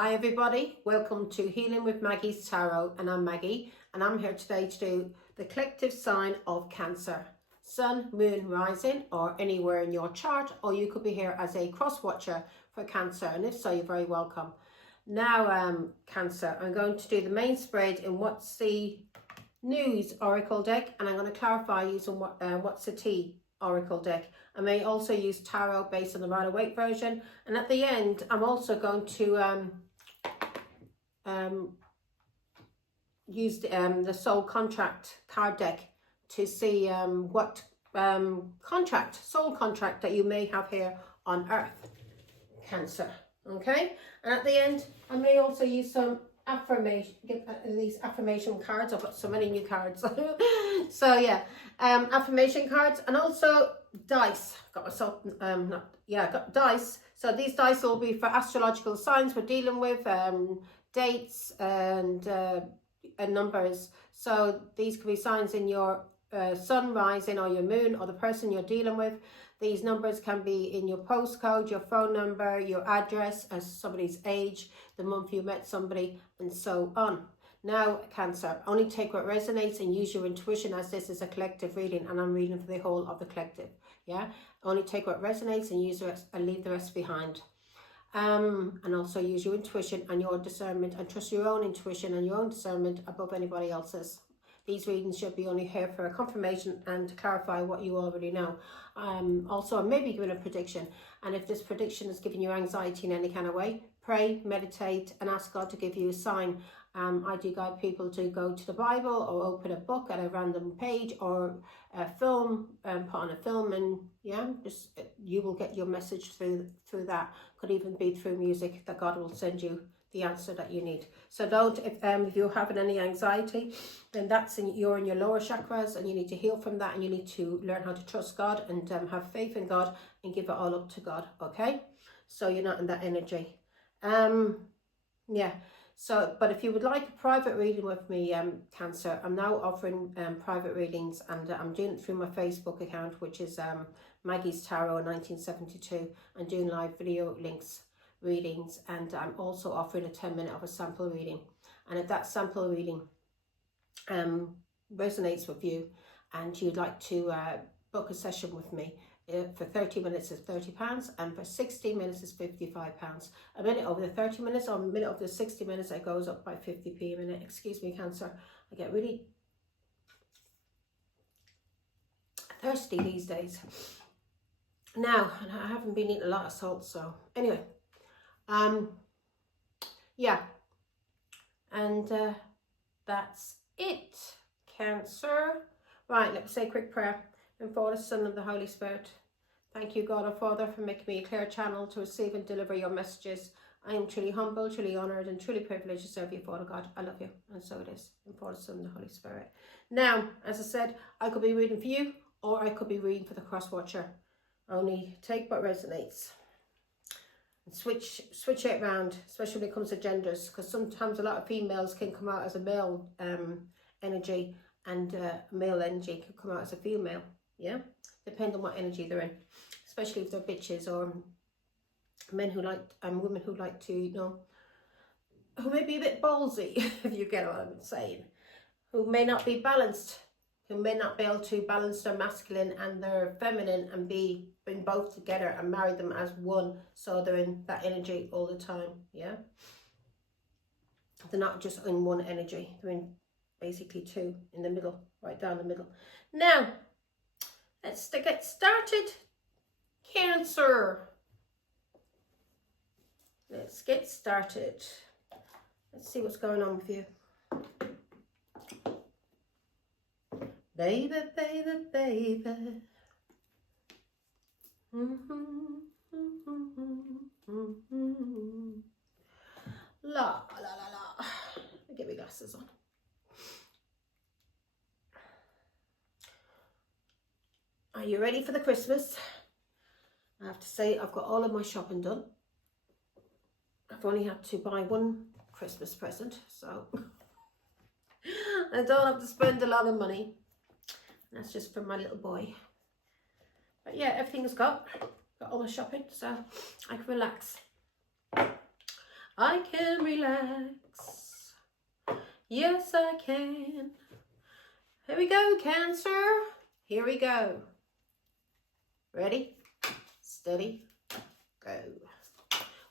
Hi everybody, welcome to Healing with Maggie's Tarot, and I'm Maggie, and I'm here today to do the collective sign of Cancer. Sun, Moon, Rising, or anywhere in your chart, or you could be here as a cross watcher for Cancer, and if so, you're very welcome. Now, Cancer, I'm going to do the main spread in What's the News Oracle deck, and I'm going to clarify using What's the Tea Oracle deck. I may also use tarot based on the Rider-Waite version, and at the end I'm also going to use the Soul Contract card deck to see what soul contract that you may have here on Earth, Cancer. Okay, and at the end I may also use some these affirmation cards. I've got so many new cards. So yeah, affirmation cards, and also dice. Got myself got dice. So these dice will be for astrological signs we're dealing with, dates and numbers. So these could be signs in your sun, rising, or your moon, or the person you're dealing with. These numbers can be in your postcode, your phone number, your address, as somebody's age, the month you met somebody, and so on. Now, Cancer, only take what resonates and use your intuition, as this is a collective reading and I'm reading for the whole of the collective. Yeah, only take what resonates and use the rest, and leave the rest behind. And also use your intuition and your discernment, and trust your own intuition and your own discernment above anybody else's. These readings should be only here for a confirmation and to clarify what you already know. Also, I may be giving a prediction, and if this prediction is giving you anxiety in any kind of way, pray, meditate, and ask God to give you a sign. I do guide people to go to the Bible or open a book at a random page, or a film, put on a film, and yeah, just you will get your message through that. Could even be through music that God will send you the answer that you need. So don't, if you're having any anxiety, then you're in your lower chakras, and you need to heal from that, and you need to learn how to trust God and have faith in God and give it all up to God. Okay, so you're not in that energy. Yeah. So, but if you would like a private reading with me, Cancer, I'm now offering private readings, and I'm doing it through my Facebook account, which is Maggie's Tarot 1972. I'm doing live video links, readings, and I'm also offering a 10-minute of a sample reading. And if that sample reading resonates with you and you'd like to book a session with me, for 30 minutes is £30, and for 60 minutes is £55. A minute over the 30 minutes or a minute over the 60 minutes, it goes up by 50p a minute. Excuse me, Cancer, I get really thirsty these days now, and I haven't been eating a lot of salt. So anyway, yeah, and that's it, Cancer. Right, let's say a quick prayer. And for the Son and the Holy Spirit. Thank you, God our Father, for making me a clear channel to receive and deliver your messages. I am truly humble, truly honoured, and truly privileged to serve you, Father God. I love you, and so it is. And for the Son and the Holy Spirit. Now, as I said, I could be reading for you, or I could be reading for the cross watcher. Only take what resonates. And switch it around, especially when it comes to genders, because sometimes a lot of females can come out as a male energy, and male energy can come out as a female. Yeah, depend on what energy they're in, especially if they're bitches, or men who like women who like to, you know, who may be a bit ballsy, if you get what I'm saying, who may not be balanced, who may not be able to balance their masculine and their feminine and bring both together and marry them as one, so they're in that energy all the time. Yeah, they're not just in one energy, they're in basically two, in the middle, right down the middle. Now, let's get started, Cancer. Let's get started. Let's see what's going on with you. Baby, baby, baby. La, la, la, la. Let me get my glasses on. Are you ready for the Christmas? I have to say, I've got all of my shopping done. I've only had to buy one Christmas present, so I don't have to spend a lot of money. That's just for my little boy. But yeah, everything's got all my shopping, so I can relax. I can relax. Yes, I can. Here we go, Cancer. Here we go. Ready, steady, go.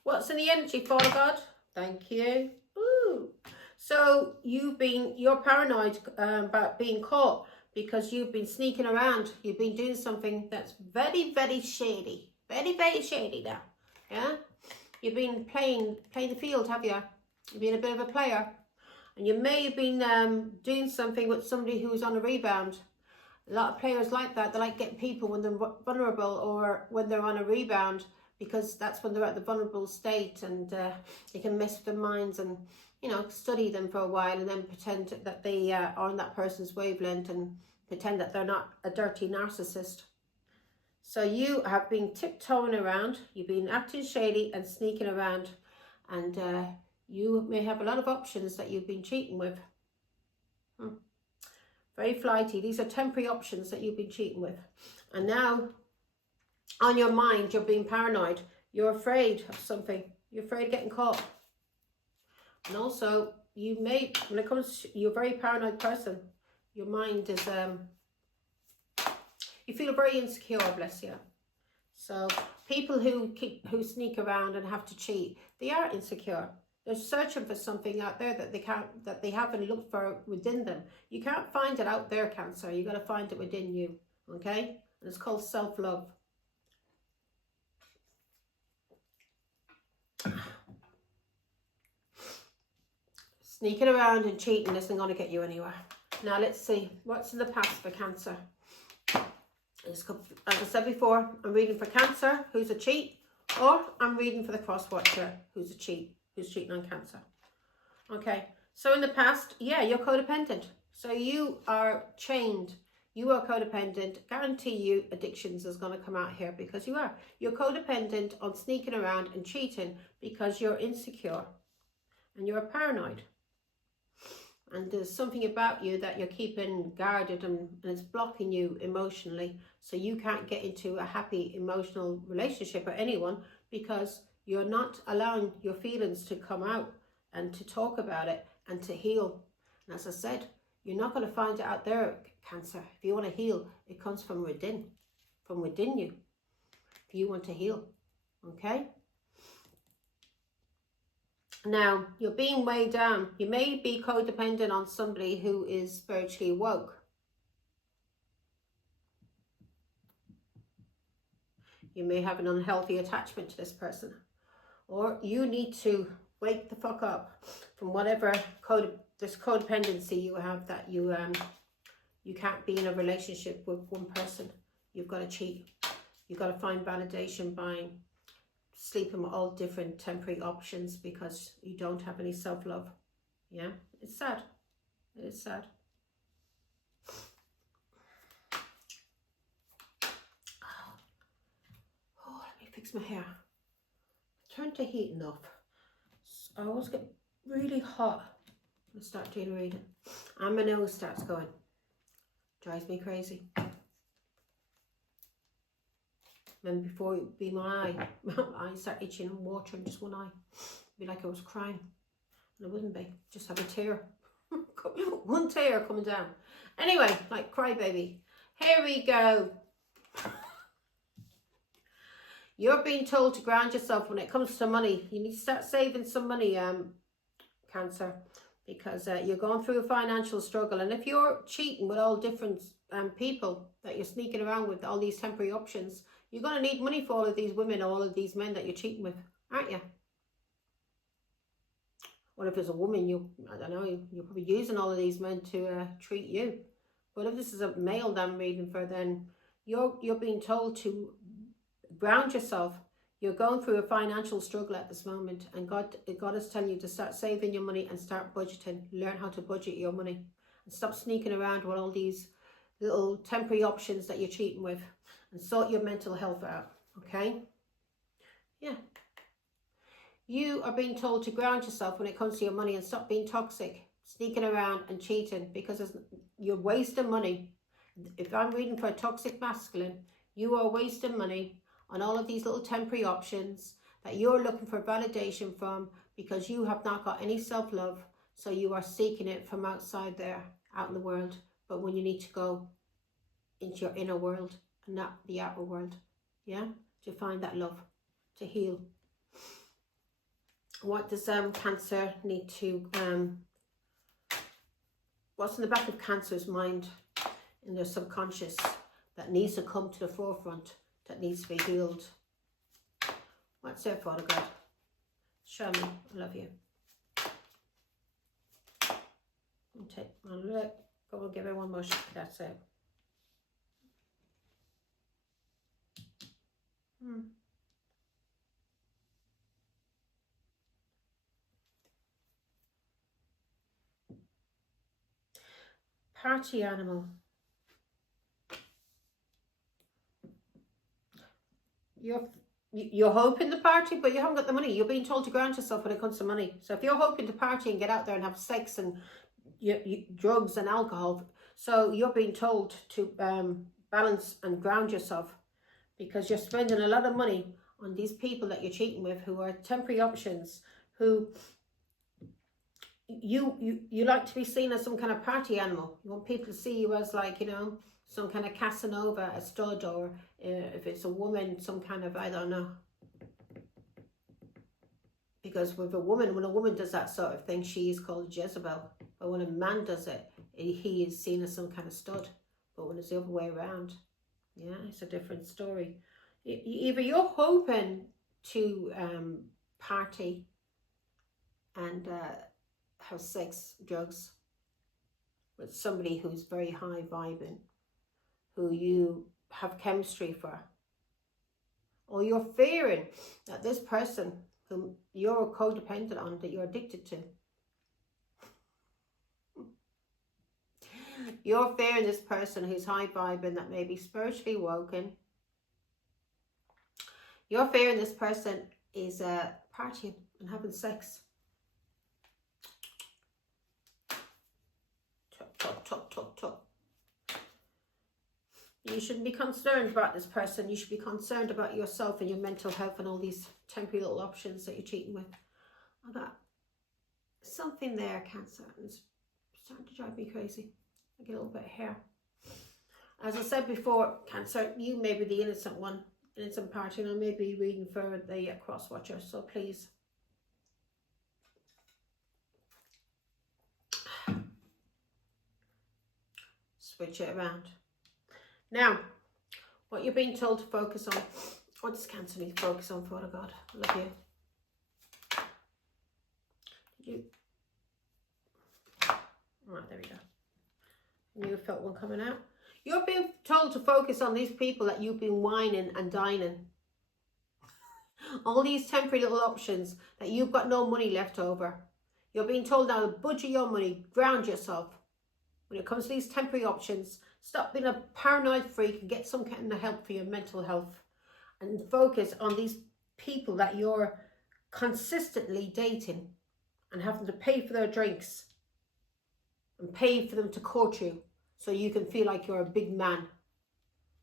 What's in the energy, Father God? Thank you. Ooh. So you're paranoid about being caught because you've been sneaking around. You've been doing something that's very, very shady. Very, very shady now. Yeah? You've been playing the field, have you? You've been a bit of a player. And you may have been doing something with somebody who's on a rebound. A lot of players like that. They like getting people when they're vulnerable or when they're on a rebound, because that's when they're at the vulnerable state, and they can mess with their minds and, you know, study them for a while and then pretend that they are on that person's wavelength and pretend that they're not a dirty narcissist. So you have been tiptoeing around, you've been acting shady and sneaking around, and you may have a lot of options that you've been cheating with. Very flighty. These are temporary options that you've been cheating with. And now, on your mind, you're being paranoid. You're afraid of something. You're afraid of getting caught. And also, you may, when it comes to, you're a very paranoid person. Your mind is, you feel very insecure, bless you. So, people who sneak around and have to cheat, they are insecure. They're searching for something out there that they haven't looked for within them. You can't find it out there, Cancer. You got to find it within you, okay? And it's called self-love. Sneaking around and cheating isn't going to get you anywhere. Now let's see what's in the past for Cancer. As I said before, I'm reading for Cancer, who's a cheat, or I'm reading for the cross watcher, who's a cheat. Who's cheating on Cancer. Okay, so in the past, yeah, you're codependent. So you are chained. You are codependent. Guarantee you addictions is going to come out here because you are. You're codependent on sneaking around and cheating because you're insecure and you're paranoid. And there's something about you that you're keeping guarded and it's blocking you emotionally. So you can't get into a happy emotional relationship with anyone because you're not allowing your feelings to come out and to talk about it and to heal. And as I said, you're not going to find it out there, Cancer. If you want to heal, it comes from within you. If you want to heal, okay? Now, you're being weighed down. You may be codependent on somebody who is spiritually woke. You may have an unhealthy attachment to this person. Or you need to wake the fuck up from whatever this codependency you have, that you can't be in a relationship with one person. You've got to cheat. You've got to find validation by sleeping with all different temporary options because you don't have any self-love. Yeah, it's sad. It is sad. Oh, let me fix my hair. Turn to heating up. I always get really hot when I start doing reading. And my nose starts going. Drives me crazy. Then before it would be my eye, my eyes start itching and watering just one eye. It'd be like I was crying. And it wouldn't be. Just have a tear. One tear coming down. Anyway, like crybaby. Here we go. You're being told to ground yourself when it comes to money. You need to start saving some money, Cancer, because you're going through a financial struggle. And if you're cheating with all different people that you're sneaking around with, all these temporary options, you're going to need money for all of these women, all of these men that you're cheating with, aren't you? Or if there's a woman, I don't know, you're probably using all of these men to treat you. But if this is a male that I'm reading for, then you're being told to ground yourself. You're going through a financial struggle at this moment, and God is telling you to start saving your money and start budgeting. Learn how to budget your money and stop sneaking around with all these little temporary options that you're cheating with, and sort your mental health out. Okay? Yeah. You are being told to ground yourself when it comes to your money and stop being toxic, sneaking around and cheating, because you're wasting money. If I'm reading for a toxic masculine, you are wasting money on all of these little temporary options that you're looking for validation from, because you have not got any self-love, so you are seeking it from outside there, out in the world, but when you need to go into your inner world and not the outer world, yeah, to find that love, to heal. What does Cancer need to, what's in the back of Cancer's mind, in their subconscious, that needs to come to the forefront, that needs to be healed? What's there, Father God? Show me. I love you. Take one look. Go and give her one more shot. That's it. Party animal. You're hoping to party, but you haven't got the money. You're being told to ground yourself when it comes to money. So if you're hoping to party and get out there and have sex and drugs and alcohol, so you're being told to balance and ground yourself, because you're spending a lot of money on these people that you're cheating with, who are temporary options, who you like to be seen as some kind of party animal. You want people to see you as, like, you know, some kind of Casanova, a stud, or if it's a woman, some kind of, I don't know. Because with a woman, when a woman does that sort of thing, she is called Jezebel. But when a man does it, he is seen as some kind of stud. But when it's the other way around, yeah, it's a different story. Either you're hoping to party and have sex, drugs with somebody who's very high vibing, who you have chemistry for, or you're fearing that this person whom you're codependent on, that you're addicted to, you're fearing this person who's high vibing, that may be spiritually woken. You're fearing this person is partying and having sex. Talk. You shouldn't be concerned about this person. You should be concerned about yourself and your mental health and all these temporary little options that you're cheating with. I got something there, Cancer, and it's starting to drive me crazy. I get a little bit of hair. As I said before, Cancer, you may be the innocent one, innocent party, and I may be reading for the cross watcher, so please. Switch it around. Now, what you're being told to focus on, what does Cancer need to focus on, Father God? I love you. Right, there we go. You felt one coming out. You're being told to focus on these people that you've been whining and dining. All these temporary little options that you've got no money left over. You're being told now to budget your money, ground yourself. When it comes to these temporary options, stop being a paranoid freak and get some kind of help for your mental health. And focus on these people that you're consistently dating and having to pay for their drinks and pay for them to court you so you can feel like you're a big man.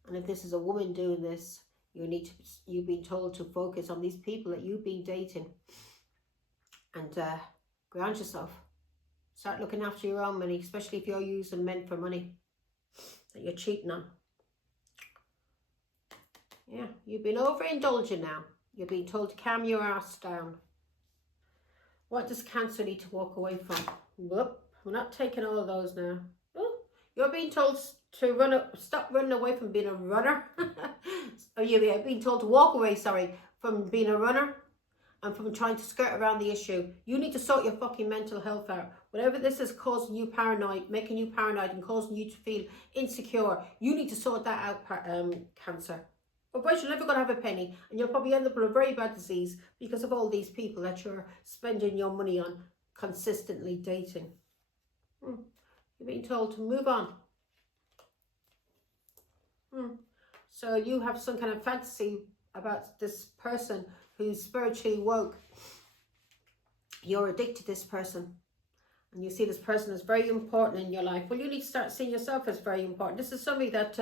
And if this is a woman doing this, you've been told to focus on these people that you've been dating and ground yourself. Start looking after your own money, especially if you're using men for money that you're cheating on. Yeah, you've been overindulging now. You're being told to calm your ass down. What does Cancer need to walk away from? Whoop, we're not taking all of those now. Oh, you're being told to stop running away from being a runner. Or you're being told to walk away, from being a runner and from trying to skirt around the issue. You need to sort your fucking mental health out. Whatever this is causing you paranoid, making you paranoid and causing you to feel insecure, you need to sort that out, Cancer. Otherwise you're never going to have a penny, and you'll probably end up with a very bad disease because of all these people that you're spending your money on consistently dating. You're being told to move on. So you have some kind of fantasy about this person who's spiritually woke. You're addicted to this person. And you see this person as very important in your life. Well, you need to start seeing yourself as very important. This is somebody that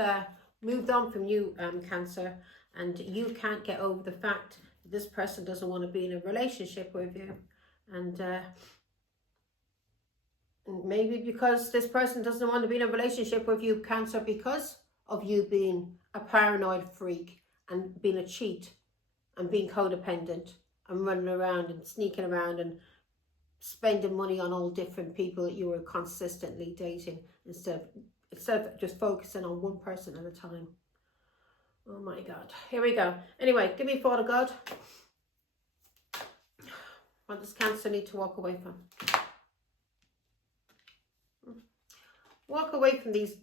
moved on from you, Cancer. And you can't get over the fact that this person doesn't want to be in a relationship with you. And maybe because this person doesn't want to be in a relationship with you, Cancer, because of you being a paranoid freak and being a cheat and being codependent and running around and sneaking around and spending money on all different people that you were consistently dating instead of just focusing on one person at a time. Oh my God. Here we go. Anyway, give me Father God. What does Cancer need to walk away from? Walk away from these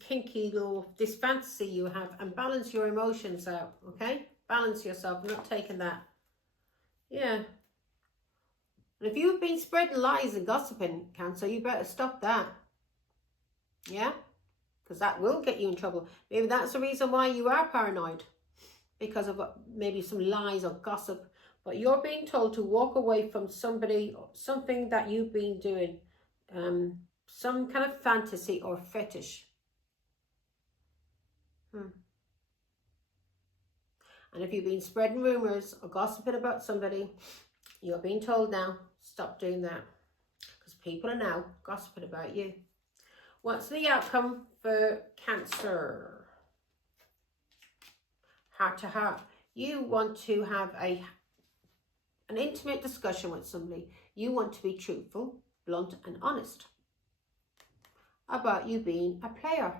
kinky little, this fantasy you have, and balance your emotions out, okay? Balance yourself. I'm not taking that. Yeah. And if you've been spreading lies and gossiping, Cancer, you better stop that. Yeah? Because that will get you in trouble. Maybe that's the reason why you are paranoid. Because of maybe some lies or gossip. But you're being told to walk away from somebody, something that you've been doing. Some kind of fantasy or fetish. And if you've been spreading rumors or gossiping about somebody, you're being told now, stop doing that. Because people are now gossiping about you. What's the outcome for Cancer? Heart to heart. You want to have an intimate discussion with somebody. You want to be truthful, blunt and honest about you being a player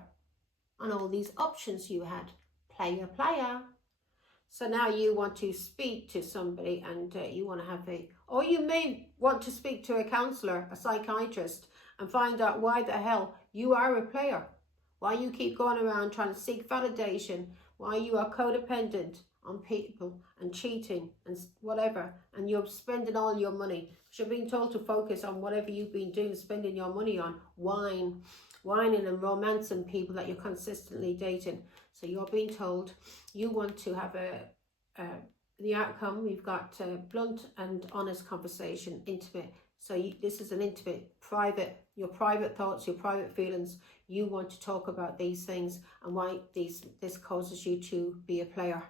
on all these options you had. Player. So now you want to speak to somebody and you want to have or you may want to speak to a counsellor, a psychiatrist, and find out why the hell you are a player. Why you keep going around trying to seek validation. Why you are codependent on people and cheating and whatever. And you're spending all your money. You're being told to focus on whatever you've been doing, spending your money on. Whining and romancing people that you're consistently dating. So you're being told you want to have the outcome. We've got blunt and honest conversation, intimate. So this is an intimate, private, your private thoughts, your private feelings. You want to talk about these things and why this causes you to be a player,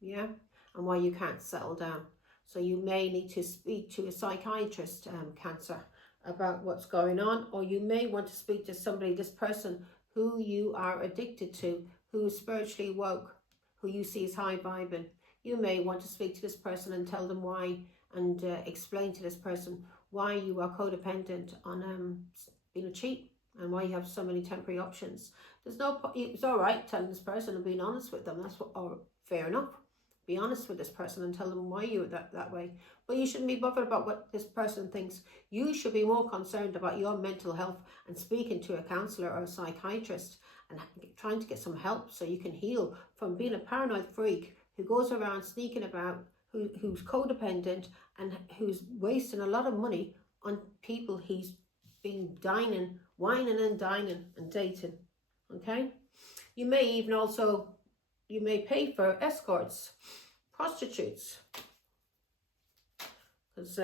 yeah, and why you can't settle down. So you may need to speak to a psychiatrist, Cancer, about what's going on, or you may want to speak to somebody, this person who you are addicted to, who is spiritually woke, who you see as high vibing. You may want to speak to this person and tell them why, and explain to this person why you are codependent on being a cheat and why you have so many temporary options. It's all right telling this person and being honest with them. That's fair enough. Be honest with this person and tell them why you're that way. But you shouldn't be bothered about what this person thinks. You should be more concerned about your mental health and speaking to a counsellor or a psychiatrist and trying to get some help so you can heal from being a paranoid freak who goes around sneaking about, who's codependent and who's wasting a lot of money on people he's been whining and dining and dating. Okay? You may even also, you may pay for escorts, prostitutes, because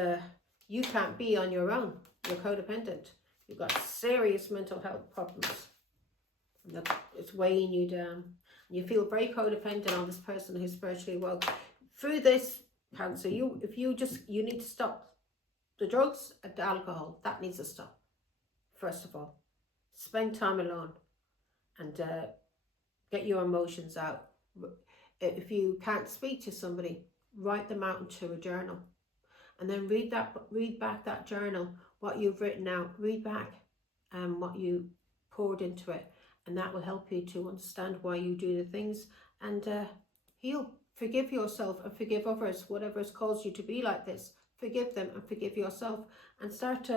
you can't be on your own. You're codependent. You've got serious mental health problems. It's weighing you down. You feel very codependent on this person who's spiritually woke. Through this, Cancer, you need to stop the drugs and the alcohol. That needs to stop. First of all, spend time alone and get your emotions out. If you can't speak to somebody, write them out into a journal, and then read back that journal, what you've written out. Read back what you poured into it, and that will help you to understand why you do the things and heal. Forgive yourself and forgive others, whatever has caused you to be like this. Forgive them and forgive yourself and start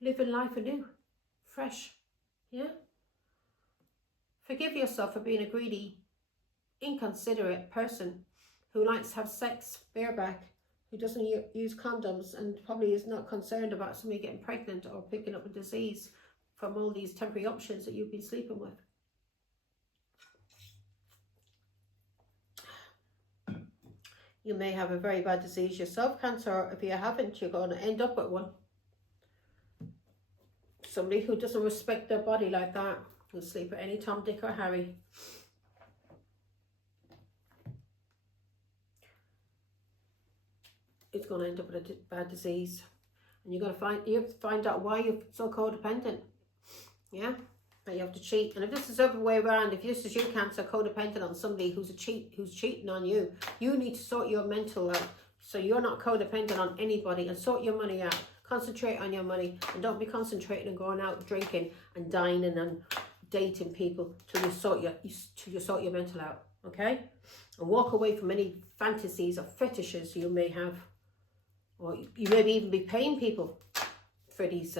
living life anew, fresh. Yeah? Forgive yourself for being a greedy, inconsiderate person who likes to have sex bareback, who doesn't use condoms and probably is not concerned about somebody getting pregnant or picking up a disease from all these temporary options that you've been sleeping with. You may have a very bad disease yourself, Cancer, or if you haven't, you're going to end up with one. Somebody who doesn't respect their body like that will sleep with any Tom, Dick or Harry. it's going to end up with a bad disease. And you have to find out why you're so codependent. Yeah, that you have to cheat. And if this is the other way around, if this is you, Cancer, codependent on somebody who's cheating on you, you need to sort your mental out. So you're not codependent on anybody, and sort your money out. Concentrate on your money, and don't be concentrating on going out drinking and dining and dating people till you sort your mental out. Okay, and walk away from any fantasies or fetishes you may have. Or you maybe even be paying people for these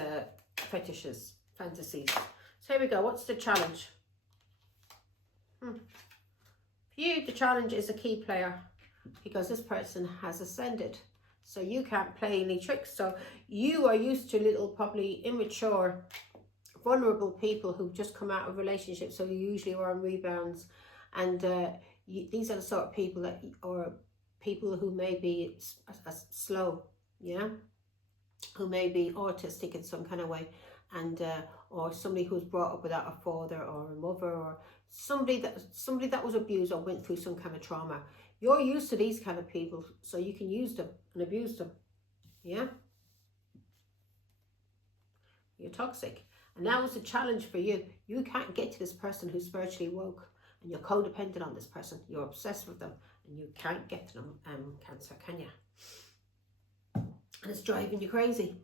fetishes, fantasies. So here we go. What's the challenge? For you, the challenge is a key player, because this person has ascended. So you can't play any tricks. So you are used to little, probably immature, vulnerable people who've just come out of relationships. So you usually are on rebounds. And these are the sort of people that, or people who may be slow, yeah, who may be autistic in some kind of way, and or somebody who's brought up without a father or a mother, or somebody that was abused or went through some kind of trauma. You're used to these kind of people, so you can use them and abuse them. Yeah, you're toxic, and that was a challenge for you. You can't get to this person who's spiritually woke, and you're codependent on this person. You're obsessed with them, and you can't get to them, Cancer, can you? And it's driving you crazy.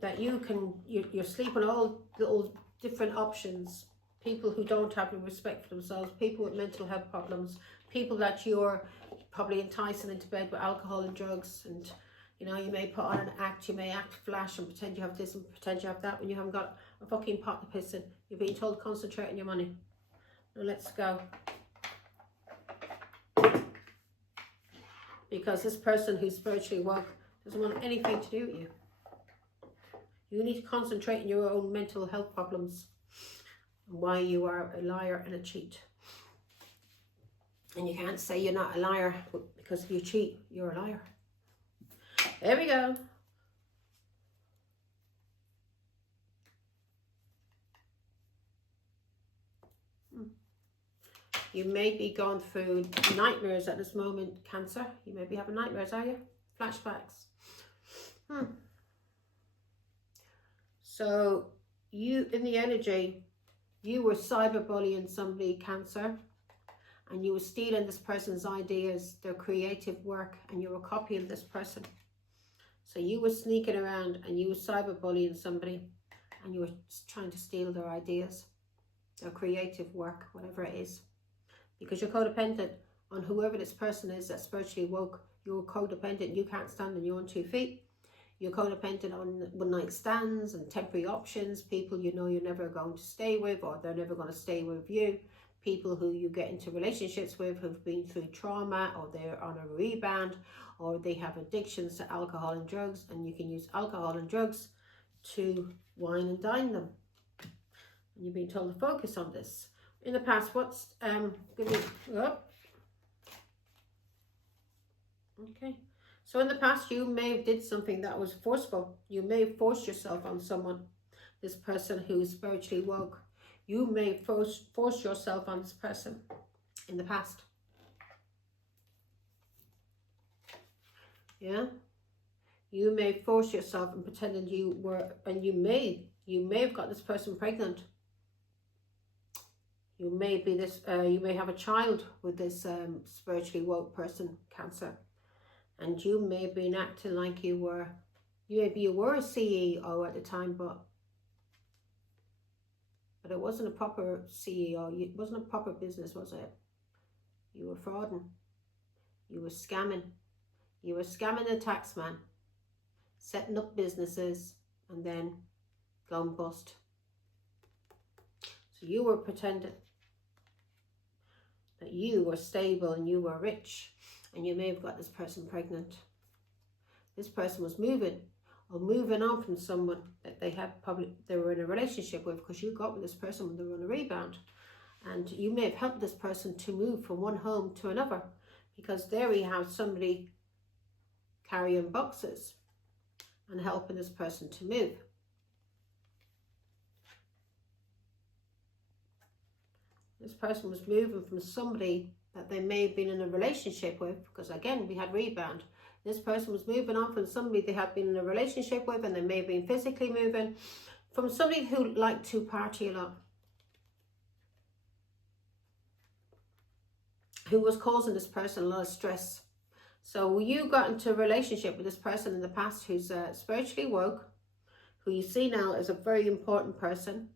That you're sleeping all little different options. People who don't have the respect for themselves, people with mental health problems, people that you're probably enticing into bed with alcohol and drugs, and you know, you may put on an act, you may act flash and pretend you have this and pretend you have that when you haven't got a fucking pot to piss in. You're being told to concentrate on your money. Now let's go. Because this person who's spiritually woke doesn't want anything to do with you. You need to concentrate on your own mental health problems, and why you are a liar and a cheat. And you can't say you're not a liar, because if you cheat, you're a liar. There we go. You may be going through nightmares at this moment, Cancer. You may be having nightmares, are you? Flashbacks. So you, in the energy, you were cyberbullying somebody, Cancer, and you were stealing this person's ideas, their creative work, and you were copying this person. So you were sneaking around and you were cyberbullying somebody, and you were trying to steal their ideas, their creative work, whatever it is. Because you're codependent on whoever this person is that's spiritually woke. You're codependent. You can't stand on your own 2 feet. You're codependent on one-night stands and temporary options. People you know you're never going to stay with, or they're never going to stay with you. People who you get into relationships with who've been through trauma, or they're on a rebound, or they have addictions to alcohol and drugs, and you can use alcohol and drugs to wine and dine them. And you've been told to focus on this. In the past, what's okay. So in the past, you may have did something that was forceful. You may have forced yourself on someone, this person who is spiritually woke. You may force yourself on this person in the past. Yeah, you may force yourself and pretending you were, and you may have got this person pregnant. You may be this. You may have a child with this spiritually woke person, Cancer, and you may have been acting like you were. You were a CEO at the time, but it wasn't a proper CEO. It wasn't a proper business, was it? You were frauding. You were scamming. You were scamming the tax man, setting up businesses, and then going bust. So you were pretending that you were stable and you were rich, and you may have got this person pregnant. This person was moving on from someone that they were in a relationship with, because you got with this person when they were on a rebound, and you may have helped this person to move from one home to another, because there we have somebody carrying boxes and helping this person to move. This person was moving from somebody that they may have been in a relationship with, because again, we had rebound. This person was moving on from somebody they had been in a relationship with, and they may have been physically moving from somebody who liked to party a lot, who was causing this person a lot of stress. So you got into a relationship with this person in the past who's spiritually woke, who you see now as a very important person,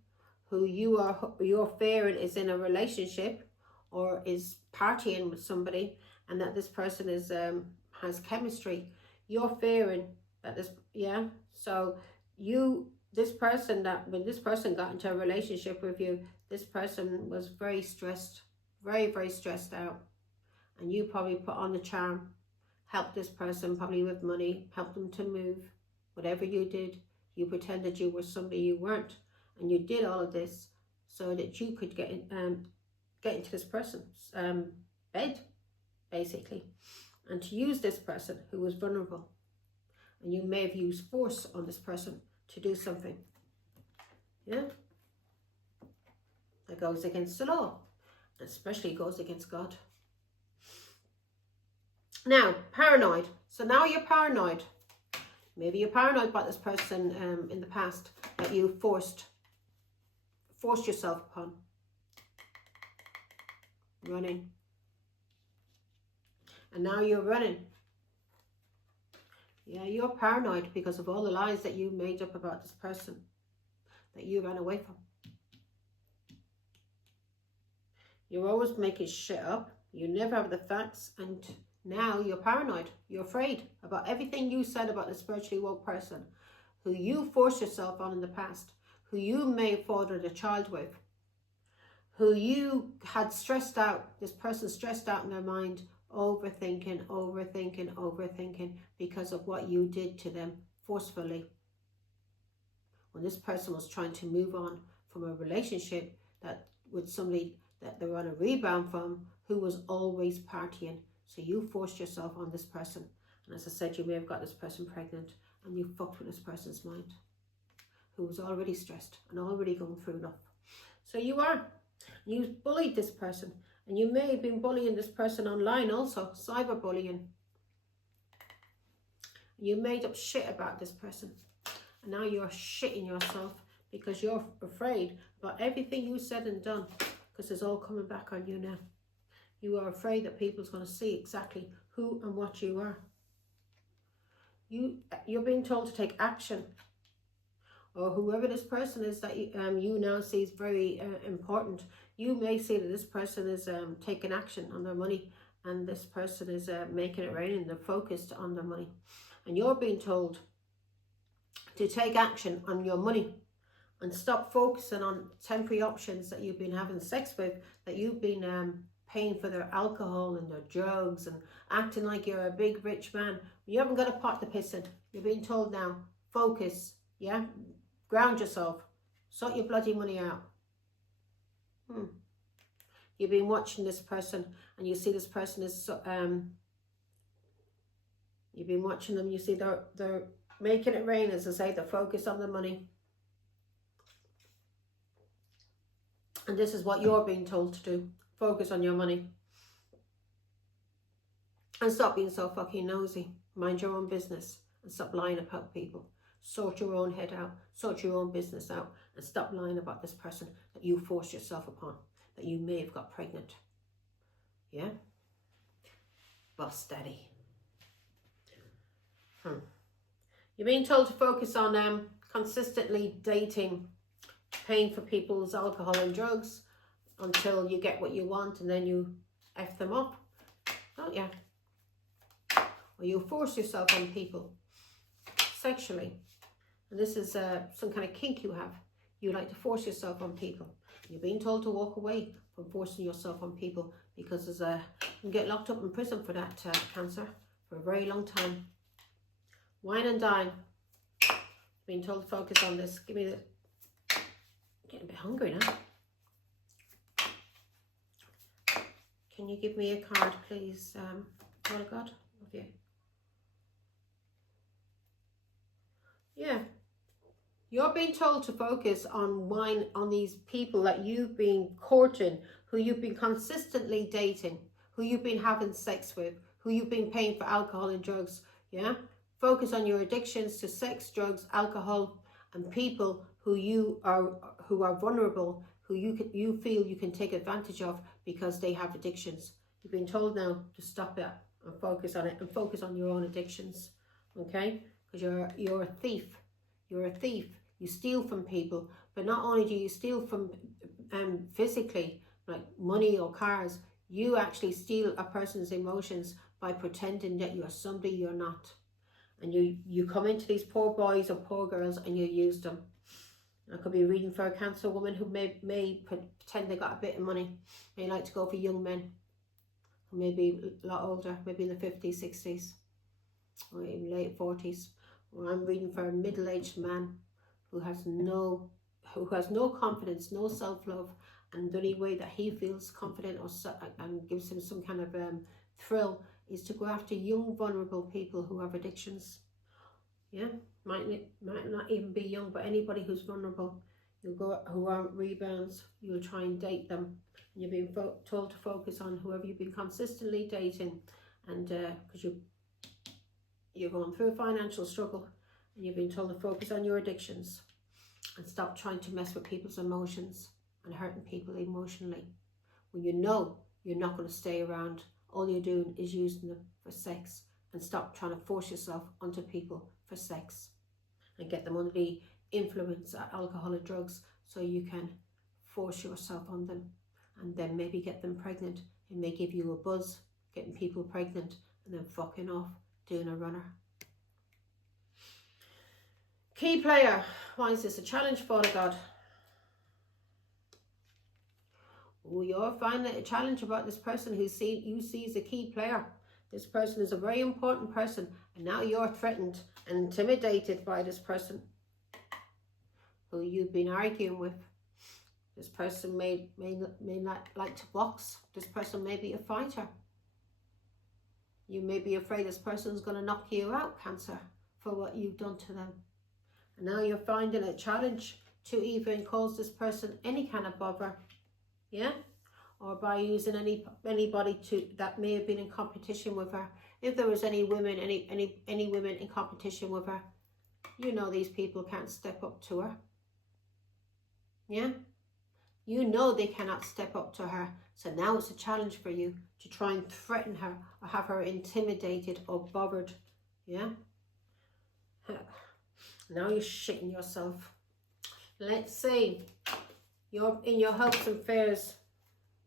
who you're fearing is in a relationship or is partying with somebody, and that this person is has chemistry. You're fearing that this, yeah. So this person, that when this person got into a relationship with you, this person was very stressed, very, very stressed out. And you probably put on the charm, helped this person probably with money, helped them to move, whatever you did. You pretended you were somebody you weren't. And you did all of this so that you could get into this person's bed, basically. And to use this person who was vulnerable. And you may have used force on this person to do something. Yeah? That goes against the law. Especially goes against God. Now, paranoid. So now you're paranoid. Maybe you're paranoid about this person in the past that you forced yourself upon. Running. And now you're running. Yeah, you're paranoid because of all the lies that you made up about this person that you ran away from. You're always making shit up. You never have the facts, and now you're paranoid. You're afraid about everything you said about the spiritually woke person who you forced yourself on in the past, who you may have fathered a child with, who you had stressed out, this person stressed out in their mind, overthinking because of what you did to them forcefully. When this person was trying to move on from a relationship that with somebody that they were on a rebound from, who was always partying. So you forced yourself on this person. And as I said, you may have got this person pregnant, and you fucked with this person's mind, who was already stressed and already going through enough. So you bullied this person, and you may have been bullying this person online also, cyberbullying. You made up shit about this person, and now you're shitting yourself because you're afraid about everything you said and done, because it's all coming back on you now. You are afraid that people's going to see exactly who and what you are. You're being told to take action, or whoever this person is that you now see is very important. You may see that this person is taking action on their money, and this person is making it rain, and they're focused on their money. And you're being told to take action on your money and stop focusing on temporary options that you've been having sex with, that you've been paying for their alcohol and their drugs and acting like you're a big rich man. You haven't got a pot to piss in. You're being told now, focus, yeah? Ground yourself. Sort your bloody money out. You've been watching this person, and you see this person is, you've been watching them, you see they're making it rain, as I say, they're focused on the money. And this is what you're being told to do. Focus on your money. And stop being so fucking nosy. Mind your own business. And stop lying about people. Sort your own head out. Sort your own business out. And stop lying about this person that you forced yourself upon. That you may have got pregnant. Yeah? Boss daddy. You're being told to focus on consistently dating, paying for people's alcohol and drugs until you get what you want, and then you F them up, don't you? Or you force yourself on people sexually. And this is some kind of kink you have. You like to force yourself on people. You're being told to walk away from forcing yourself on people, because you can get locked up in prison for that cancer for a very long time. Wine and dine. Being told to focus on this. Give me the... I'm getting a bit hungry now. Can you give me a card, please? What a God of you. Yeah. You're being told to focus on wine, on these people that you've been courting, who you've been consistently dating, who you've been having sex with, who you've been paying for alcohol and drugs. Yeah, focus on your addictions to sex, drugs, alcohol, and people who are vulnerable, who you feel you can take advantage of because they have addictions. You've been told now to stop it and focus on it, and focus on your own addictions. Okay, because you're a thief. You're a thief. You steal from people, but not only do you steal from physically, like money or cars, you actually steal a person's emotions by pretending that you're somebody you're not. And you come into these poor boys or poor girls and you use them. I could be reading for a cancer woman who may pretend they got a bit of money. They like to go for young men, who may be a lot older, maybe in the 50s, 60s, or even late 40s. Or I'm reading for a middle-aged man who has no confidence, no self-love, and the only way that he feels confident and gives him some kind of thrill is to go after young, vulnerable people who have addictions. Yeah, might not even be young, but anybody who's vulnerable, you'll go, who aren't rebounds, you'll try and date them. And you're being told to focus on whoever you've been consistently dating, and because you're going through a financial struggle, and you've been told to focus on your addictions and stop trying to mess with people's emotions and hurting people emotionally. When you know you're not going to stay around, all you're doing is using them for sex, and stop trying to force yourself onto people for sex and get them under the influence of alcohol or drugs so you can force yourself on them and then maybe get them pregnant. It may give you a buzz getting people pregnant and then fucking off doing a runner. Key player. Why is this a challenge, Father God? Oh, you're finding a challenge about this person who you see as a key player. This person is a very important person, and now you're threatened and intimidated by this person who you've been arguing with. This person may not like to box. This person may be a fighter. You may be afraid this person's going to knock you out, Cancer, for what you've done to them. And now you're finding a challenge to even cause this person any kind of bother. Yeah? Or by using anybody that may have been in competition with her. If there was any women in competition with her, you know these people can't step up to her. Yeah? You know they cannot step up to her. So now it's a challenge for you to try and threaten her or have her intimidated or bothered. Yeah? Now you're shitting yourself. Let's see. You're in your hopes and fears.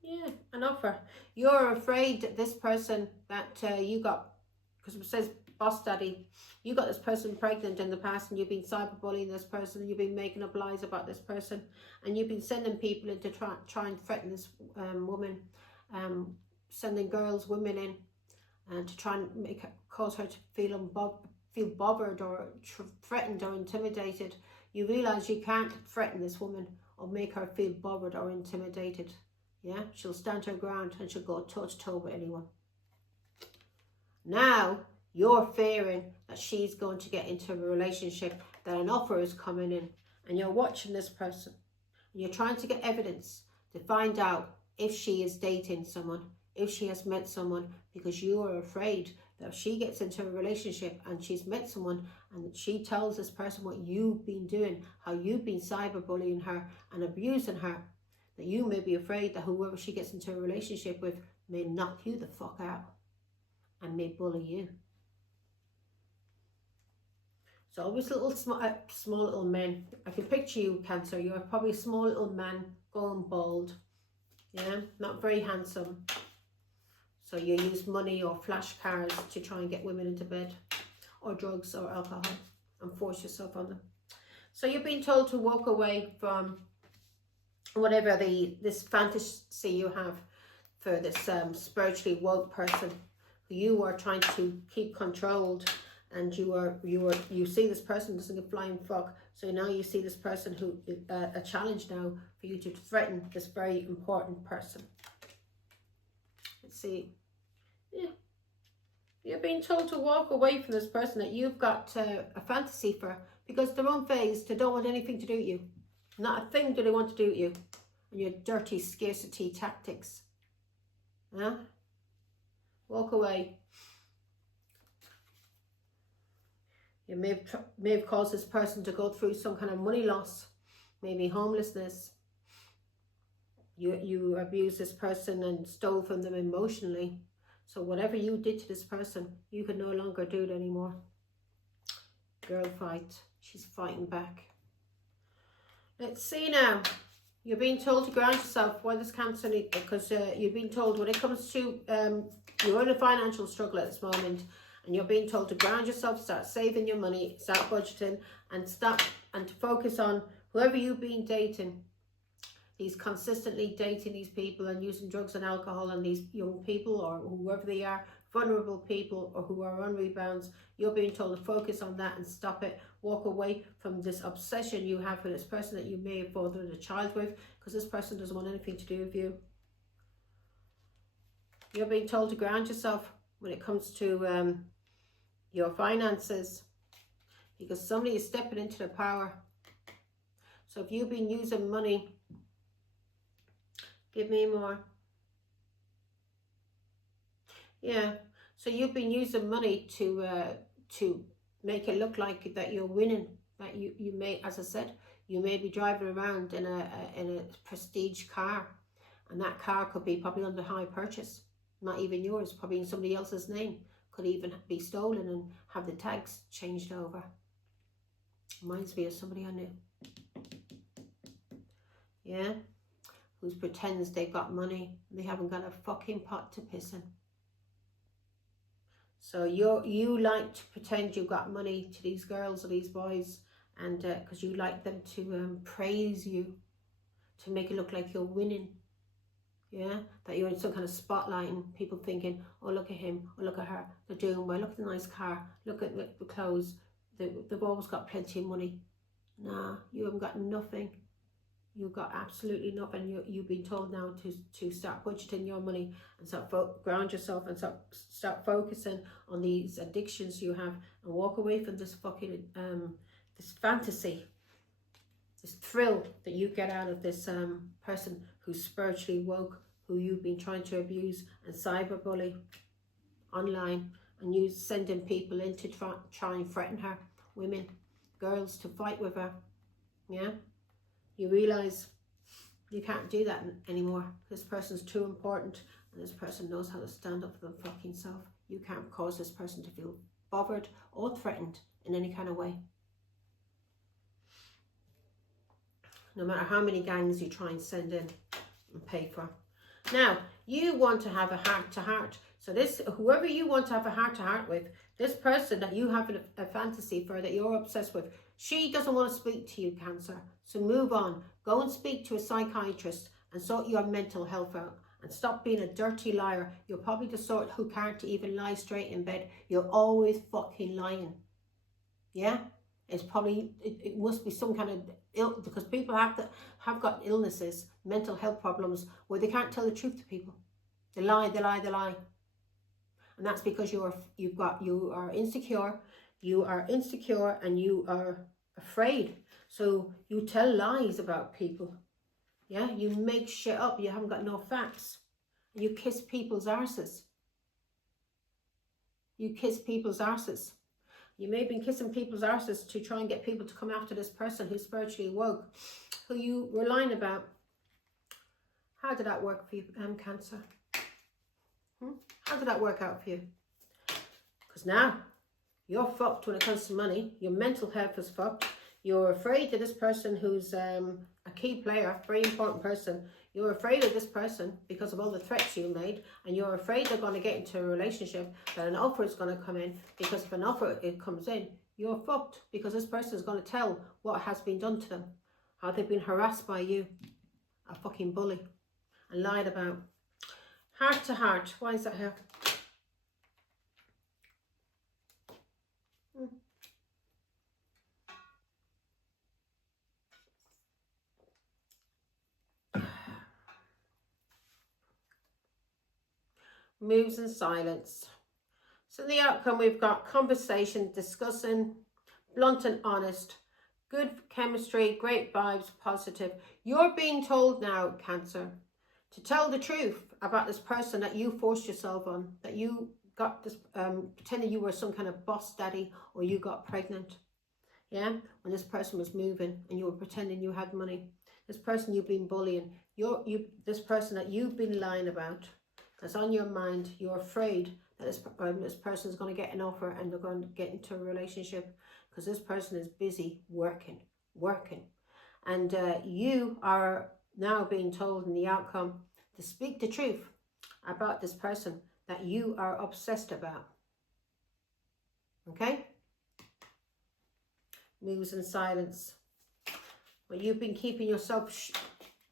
Yeah, an offer. You're afraid that this person that you got, because it says boss daddy, you got this person pregnant in the past, and you've been cyberbullying this person, and you've been making up lies about this person, and you've been sending people in to try and threaten this woman, sending girls, women in, and to try and cause her to feel bothered or threatened or intimidated. You realise you can't threaten this woman or make her feel bothered or intimidated. Yeah, she'll stand her ground and she'll go toe to toe with anyone. Now you're fearing that she's going to get into a relationship, that an offer is coming in, and you're watching this person and you're trying to get evidence to find out if she is dating someone, if she has met someone, because you are afraid that if she gets into a relationship and she's met someone and she tells this person what you've been doing, how you've been cyberbullying her and abusing her, that you may be afraid that whoever she gets into a relationship with may knock you the fuck out and may bully you. So always little small little men. I can picture you, Cancer. You're probably a small little man going bald. Yeah, not very handsome. So you use money or flash cars to try and get women into bed, or drugs or alcohol, and force yourself on them. So you're being told to walk away from whatever this fantasy you have for this spiritually woke person who you are trying to keep controlled, and you see this person doesn't get flying fuck. So now you see this person who a challenge now for you to threaten this very important person. Let's see. Yeah, you're being told to walk away from this person that you've got a fantasy for, because they're unfazed. They don't want anything to do with you. Not a thing do they want to do with you and your dirty scarcity tactics. Yeah? Walk away. You may have caused this person to go through some kind of money loss, maybe homelessness. You abused this person and stole from them emotionally. So whatever you did to this person, you can no longer do it anymore. Girl fight. She's fighting back. Let's see now. You're being told to ground yourself. Why does Cancer need? Because you're being told when it comes to you're in a financial struggle at this moment, and you're being told to ground yourself, start saving your money, start budgeting, and to focus on whoever you've been dating. He's consistently dating these people and using drugs and alcohol, and these young people or whoever they are, vulnerable people or who are on rebounds. You're being told to focus on that and stop it. Walk away from this obsession you have with this person that you may have fathered a child with, because this person doesn't want anything to do with you. You're being told to ground yourself when it comes to your finances, because somebody is stepping into their power. So if you've been using money, give me more. Yeah, so you've been using money to make it look like that you're winning. That you may, as I said, you may be driving around in a prestige car, and that car could be probably under high purchase, not even yours, probably in somebody else's name. Could even be stolen and have the tags changed over. Reminds me of somebody I knew. Yeah, who pretends they've got money. They haven't got a fucking pot to piss in. So you like to pretend you've got money to these girls or these boys, and because you like them to praise you, to make it look like you're winning. Yeah, that you're in some kind of spotlight and people thinking, oh, look at him, or look at her, they're doing well, look at the nice car, look at the clothes, they've always got plenty of money. Nah, you haven't got nothing. You've got absolutely nothing. You've been told now to start budgeting your money and start ground yourself and start focusing on these addictions you have, and walk away from this fucking this fantasy, this thrill that you get out of this person who's spiritually woke, who you've been trying to abuse and cyberbully online, and you sending people in to try and threaten her, women, girls, to fight with her. Yeah, you realize you can't do that anymore. This person's too important, and this person knows how to stand up for their fucking self. You can't cause this person to feel bothered or threatened in any kind of way. No matter how many gangs you try and send in and pay for. Now, you want to have a heart-to-heart. So this, whoever you want to have a heart-to-heart with, this person that you have a fantasy for, that you're obsessed with, she doesn't want to speak to you, Cancer. So move on. Go and speak to a psychiatrist and sort your mental health out. And stop being a dirty liar. You're probably the sort who can't even lie straight in bed. You're always fucking lying. Yeah? It's probably, it must be some kind of ill, because people have got illnesses, mental health problems, where they can't tell the truth to people. They lie. And that's because you are insecure, and you are afraid. So you tell lies about people. Yeah, you make shit up, you haven't got no facts. You kiss people's arses. You may have been kissing people's arses to try and get people to come after this person who's spiritually woke, who you were lying about. How did that work for you, Cancer? How did that work out for you? Because now you're fucked when it comes to money. Your mental health is fucked. You're afraid of this person who's a key player, very important person. You're afraid of this person because of all the threats you made, and you're afraid they're going to get into a relationship, that an offer is going to come in, because if an offer comes in, you're fucked, because this person is going to tell what has been done to them, how they've been harassed by you, a fucking bully, and lied about. Heart to heart. Why is that here? Moves in silence. So the outcome, we've got conversation, discussing, blunt and honest, good chemistry, great vibes, positive. You're being told now, Cancer, to tell the truth about this person that you forced yourself on, that you got this, pretending you were some kind of boss daddy, or you got pregnant. Yeah, when this person was moving and you were pretending you had money. This person you've been bullying, this person that you've been lying about, that's on your mind. You're afraid that this person is going to get an offer and they're going to get into a relationship, because this person is busy working. And you are now being told in the outcome to speak the truth about this person that you are obsessed about. Okay? Moves in silence. But you've been keeping yourself,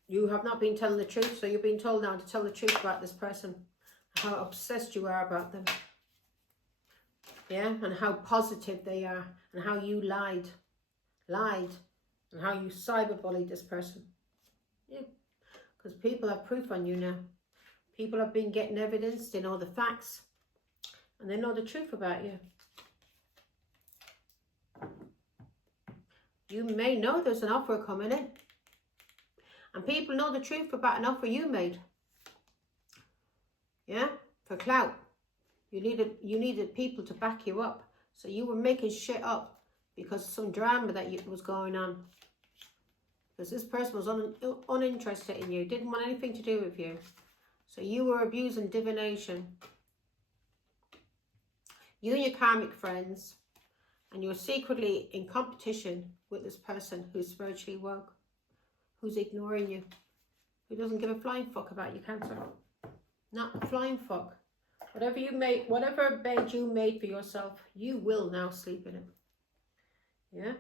you have not been telling the truth, so you're being told now to tell the truth about this person, how obsessed you are about them. Yeah, and how positive they are, and how you lied, and how you cyberbullied this person. Yeah, because people have proof on you now. People have been getting evidence, they know the facts, and they know the truth about you. You may know there's an offer coming in. And people know the truth about an offer you made. Yeah? For clout. You needed people to back you up. So you were making shit up because of some drama that was going on. Because this person was uninterested in you. Didn't want anything to do with you. So you were abusing divination. You and your karmic friends. And you're secretly in competition with this person who's spiritually woke, who's ignoring you, who doesn't give a flying fuck about you, Cancer. Not a flying fuck. Whatever bed you made for yourself, you will now sleep in it. Yeah?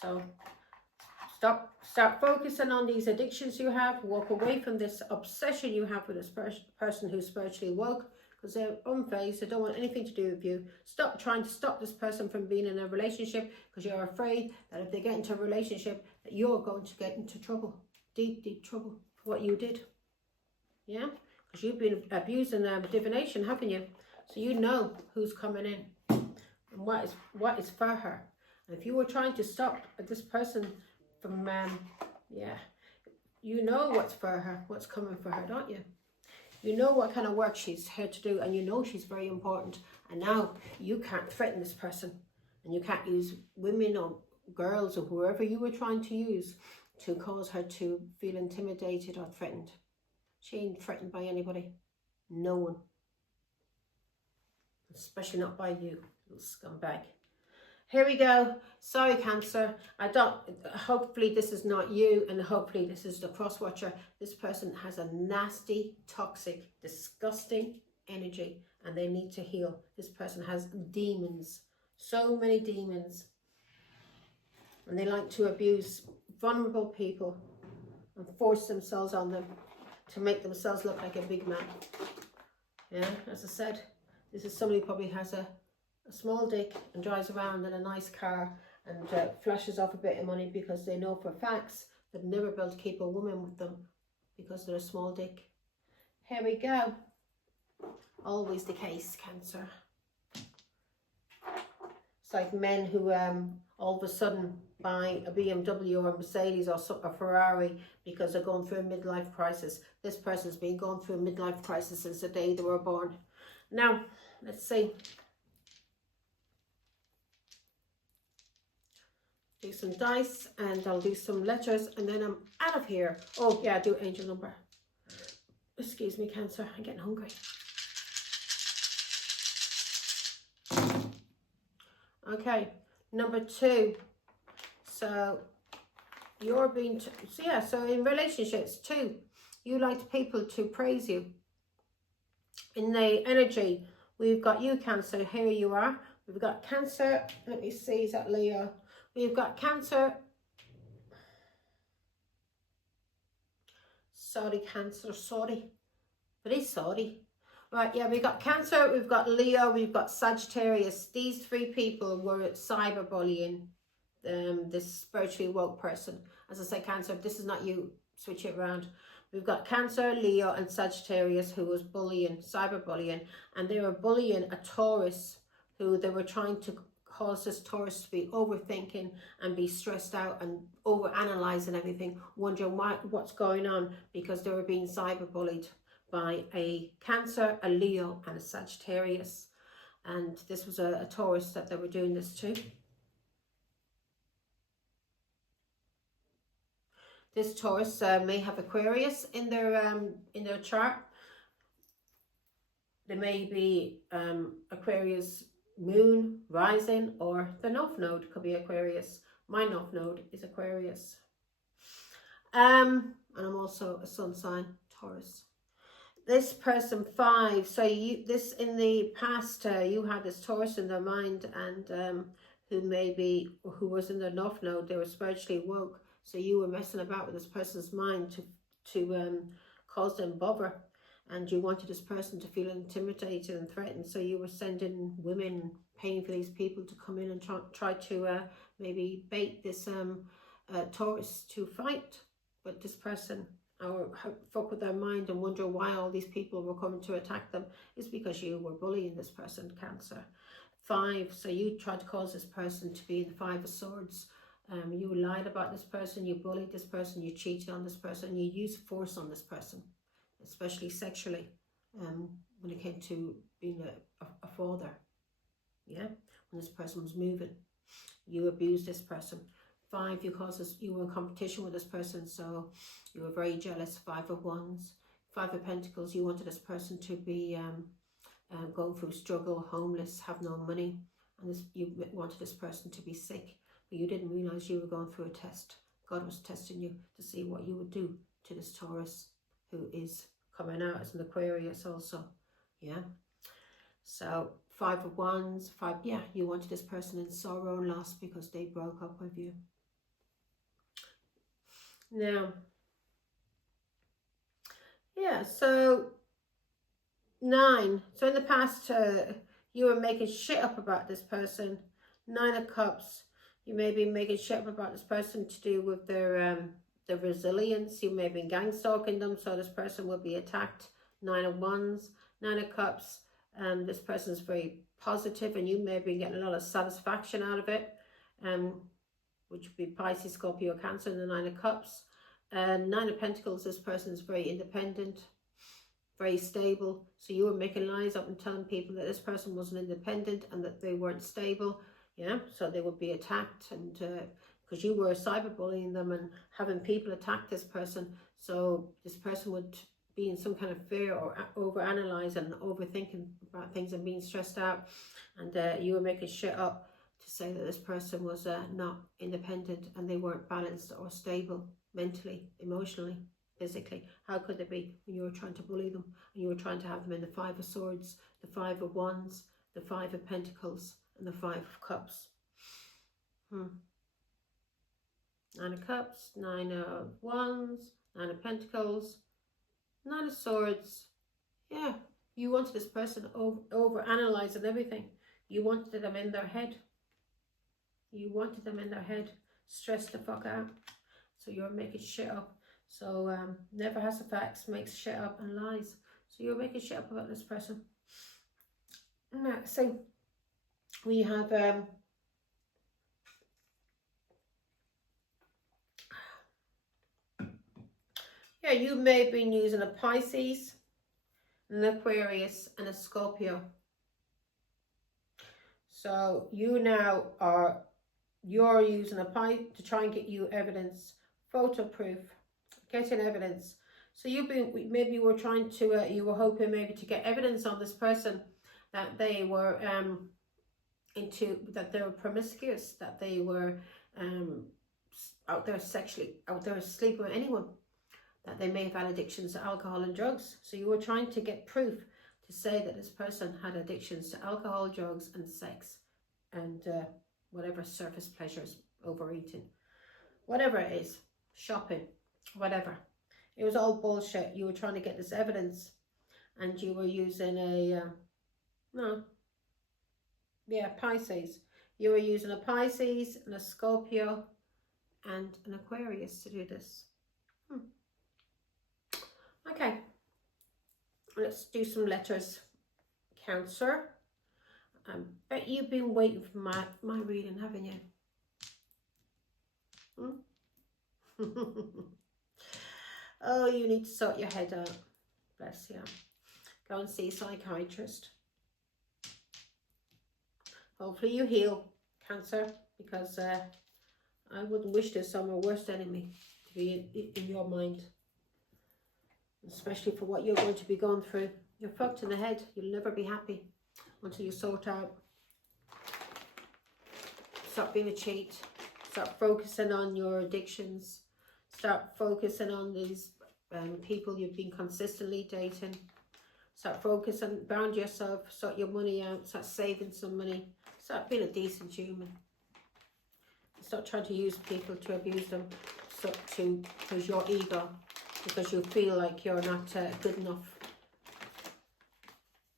So start focusing on these addictions you have. Walk away from this obsession you have with this person who's spiritually woke, because they're unfazed, they don't want anything to do with you. Stop trying to stop this person from being in a relationship, because you're afraid that if they get into a relationship, that you're going to get into trouble. Deep trouble for what you did. Yeah? Because you've been abusing divination, haven't you? So you know who's coming in and what is for her. And if you were trying to stop this person from, yeah, you know what's for her, what's coming for her, don't you? You know what kind of work she's here to do, and you know she's very important. And now you can't threaten this person, and you can't use women or girls or whoever you were trying to use to cause her to feel intimidated or threatened. She ain't threatened by anybody. No one. Especially not by you, little scumbag. Here we go. Sorry, Cancer. Hopefully this is not you, and hopefully this is the cross watcher. This person has a nasty, toxic, disgusting energy, and they need to heal. This person has demons. So many demons. And they like to abuse vulnerable people and force themselves on them to make themselves look like a big man. Yeah, as I said, this is somebody who probably has a small dick and drives around in a nice car and flashes off a bit of money, because they know for facts they'd never be able to keep a woman with them because they're a small dick. Here we go. Always the case, Cancer. It's like men who all of a sudden buy a BMW or a Mercedes or a Ferrari because they're going through a midlife crisis. This person's been going through a midlife crisis since the day they were born. Now, let's see. Do some dice, and I'll do some letters, and then I'm out of here. Oh yeah, do angel number. Excuse me, Cancer, I'm getting hungry. Okay, number 2. So you're being so in relationships too, you like people to praise you. In the energy, we've got you, Cancer. Here you are. We've got Cancer. Let me see, is that Leo? We've got Cancer. Sorry, Cancer, sorry. But he's sorry. Right, yeah, we've got Cancer, we've got Leo, we've got Sagittarius. These 3 people were cyberbullying this spiritually woke person. As I say, Cancer, this is not you. Switch it around. We've got Cancer, Leo, and Sagittarius, who was bullying, cyberbullying. And they were bullying a Taurus who they were trying to cause this Taurus to be overthinking and be stressed out and over-analysing everything, wondering what's going on, because they were being cyberbullied by a Cancer, a Leo and a Sagittarius. And this was a Taurus that they were doing this to. This Taurus may have Aquarius in their chart. There may be Aquarius moon, rising, or the North Node could be Aquarius. My North Node is Aquarius. And I'm also a sun sign, Taurus. This person 5, so this in the past, you had this Taurus in their mind, and who was in the North Node, they were spiritually woke. So you were messing about with this person's mind to cause them bother. And you wanted this person to feel intimidated and threatened. So you were sending women, paying for these people to come in and try to maybe bait this Taurus to fight with this person, or fuck with their mind and wonder why all these people were coming to attack them. Is because you were bullying this person, Cancer. 5, so you tried to cause this person to be the 5 of Swords. You lied about this person, you bullied this person, you cheated on this person, you used force on this person, especially sexually, when it came to being a father. Yeah, when this person was moving, you abused this person. 5, you were in competition with this person, so you were very jealous. 5 of Wands. 5 of Pentacles, you wanted this person to be going through struggle, homeless, have no money, and you wanted this person to be sick, but you didn't realize you were going through a test. God was testing you to see what you would do to this Taurus, who is coming out as an Aquarius also. Yeah, so 5 of Wands. 5, yeah, you wanted this person in sorrow and loss because they broke up with you. Now, yeah, so 9, so in the past you were making shit up about this person. 9 of Cups, you may be making shit up about this person to do with their resilience. You may have been gang stalking them, so this person will be attacked. 9 of Wands. 9 of Cups, this person is very positive and you may have been getting a lot of satisfaction out of it, which would be Pisces, Scorpio, Cancer, and the 9 of Cups. 9 of Pentacles, this person is very independent, very stable. So you were making lies up and telling people that this person wasn't independent and that they weren't stable. Yeah, so they would be attacked, and because you were cyberbullying them and having people attack this person, so this person would be in some kind of fear or overanalyze and overthinking about things and being stressed out, and you were making shit up to say that this person was not independent and they weren't balanced or stable mentally, emotionally, physically. How could they be when you were trying to bully them and you were trying to have them in the 5 of Swords, the 5 of Wands, the 5 of Pentacles, and the 5 of Cups? 9 of Cups, 9 of Wands, 9 of Pentacles, 9 of Swords. Yeah, you wanted this person over-analysing everything. You wanted them in their head. You wanted them in their head, stressed the fuck out. So you're making shit up. So never has the facts, makes shit up and lies. So you're making shit up about this person. So we have yeah, you may have been using a Pisces, an Aquarius, and a Scorpio. So you now you're using a Pisces to try and get you evidence, photo proof, getting evidence. So maybe you were trying to, you were hoping maybe to get evidence on this person that they were that they were promiscuous, that they were out there sleeping with anyone, that they may have had addictions to alcohol and drugs. So you were trying to get proof to say that this person had addictions to alcohol, drugs, and sex, and whatever surface pleasures, overeating, whatever it is, shopping, whatever. It was all bullshit. You were trying to get this evidence, and you were using Pisces. You were using a Pisces and a Scorpio and an Aquarius to do this. Okay, let's do some letters. Cancer. I bet you've been waiting for my reading, haven't you? Oh, you need to sort your head out. Bless you. Go and see a psychiatrist. Hopefully you heal, Cancer, because I wouldn't wish this on my worst enemy to be in your mind. Especially for what you're going to be going through. You're fucked in the head. You'll never be happy until you sort out. Stop being a cheat. Start focusing on your addictions. Start focusing on these people you've been consistently dating. Start focusing, bound yourself, sort your money out, start saving some money. Start being a decent human. Stop trying to use people to abuse them because your ego, because you feel like you're not good enough.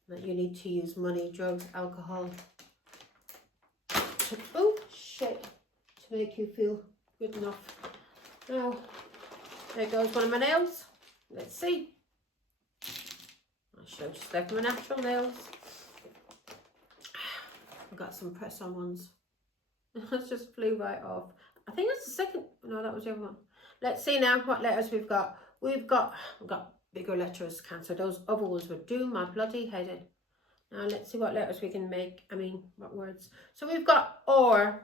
That you need to use money, drugs, alcohol. Oh, shit. To make you feel good enough. Now, there goes one of my nails. Let's see. I should have just left my natural nails. I've got some press-on ones. It just flew right off. I think that's the second. No, that was the other one. Let's see now what letters we've got. We've got bigger letters, Cancer. Those other ones would do my bloody head in. Now let's see what letters we can make. I mean, what words. So we've got or.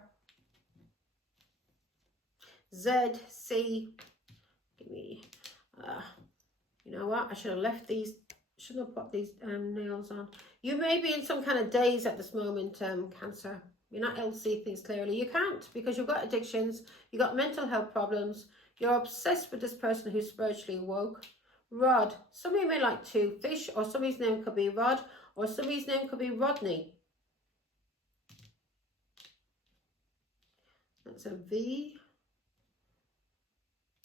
Z, C. Give me. You know what? I should have left these. Shouldn't have put these nails on. You may be in some kind of daze at this moment, Cancer. You're not able to see things clearly. You can't because you've got addictions. You've got mental health problems. You're obsessed with this person who's spiritually woke. Rod. Somebody may like to fish, or somebody's name could be Rod, or somebody's name could be Rodney. That's a V.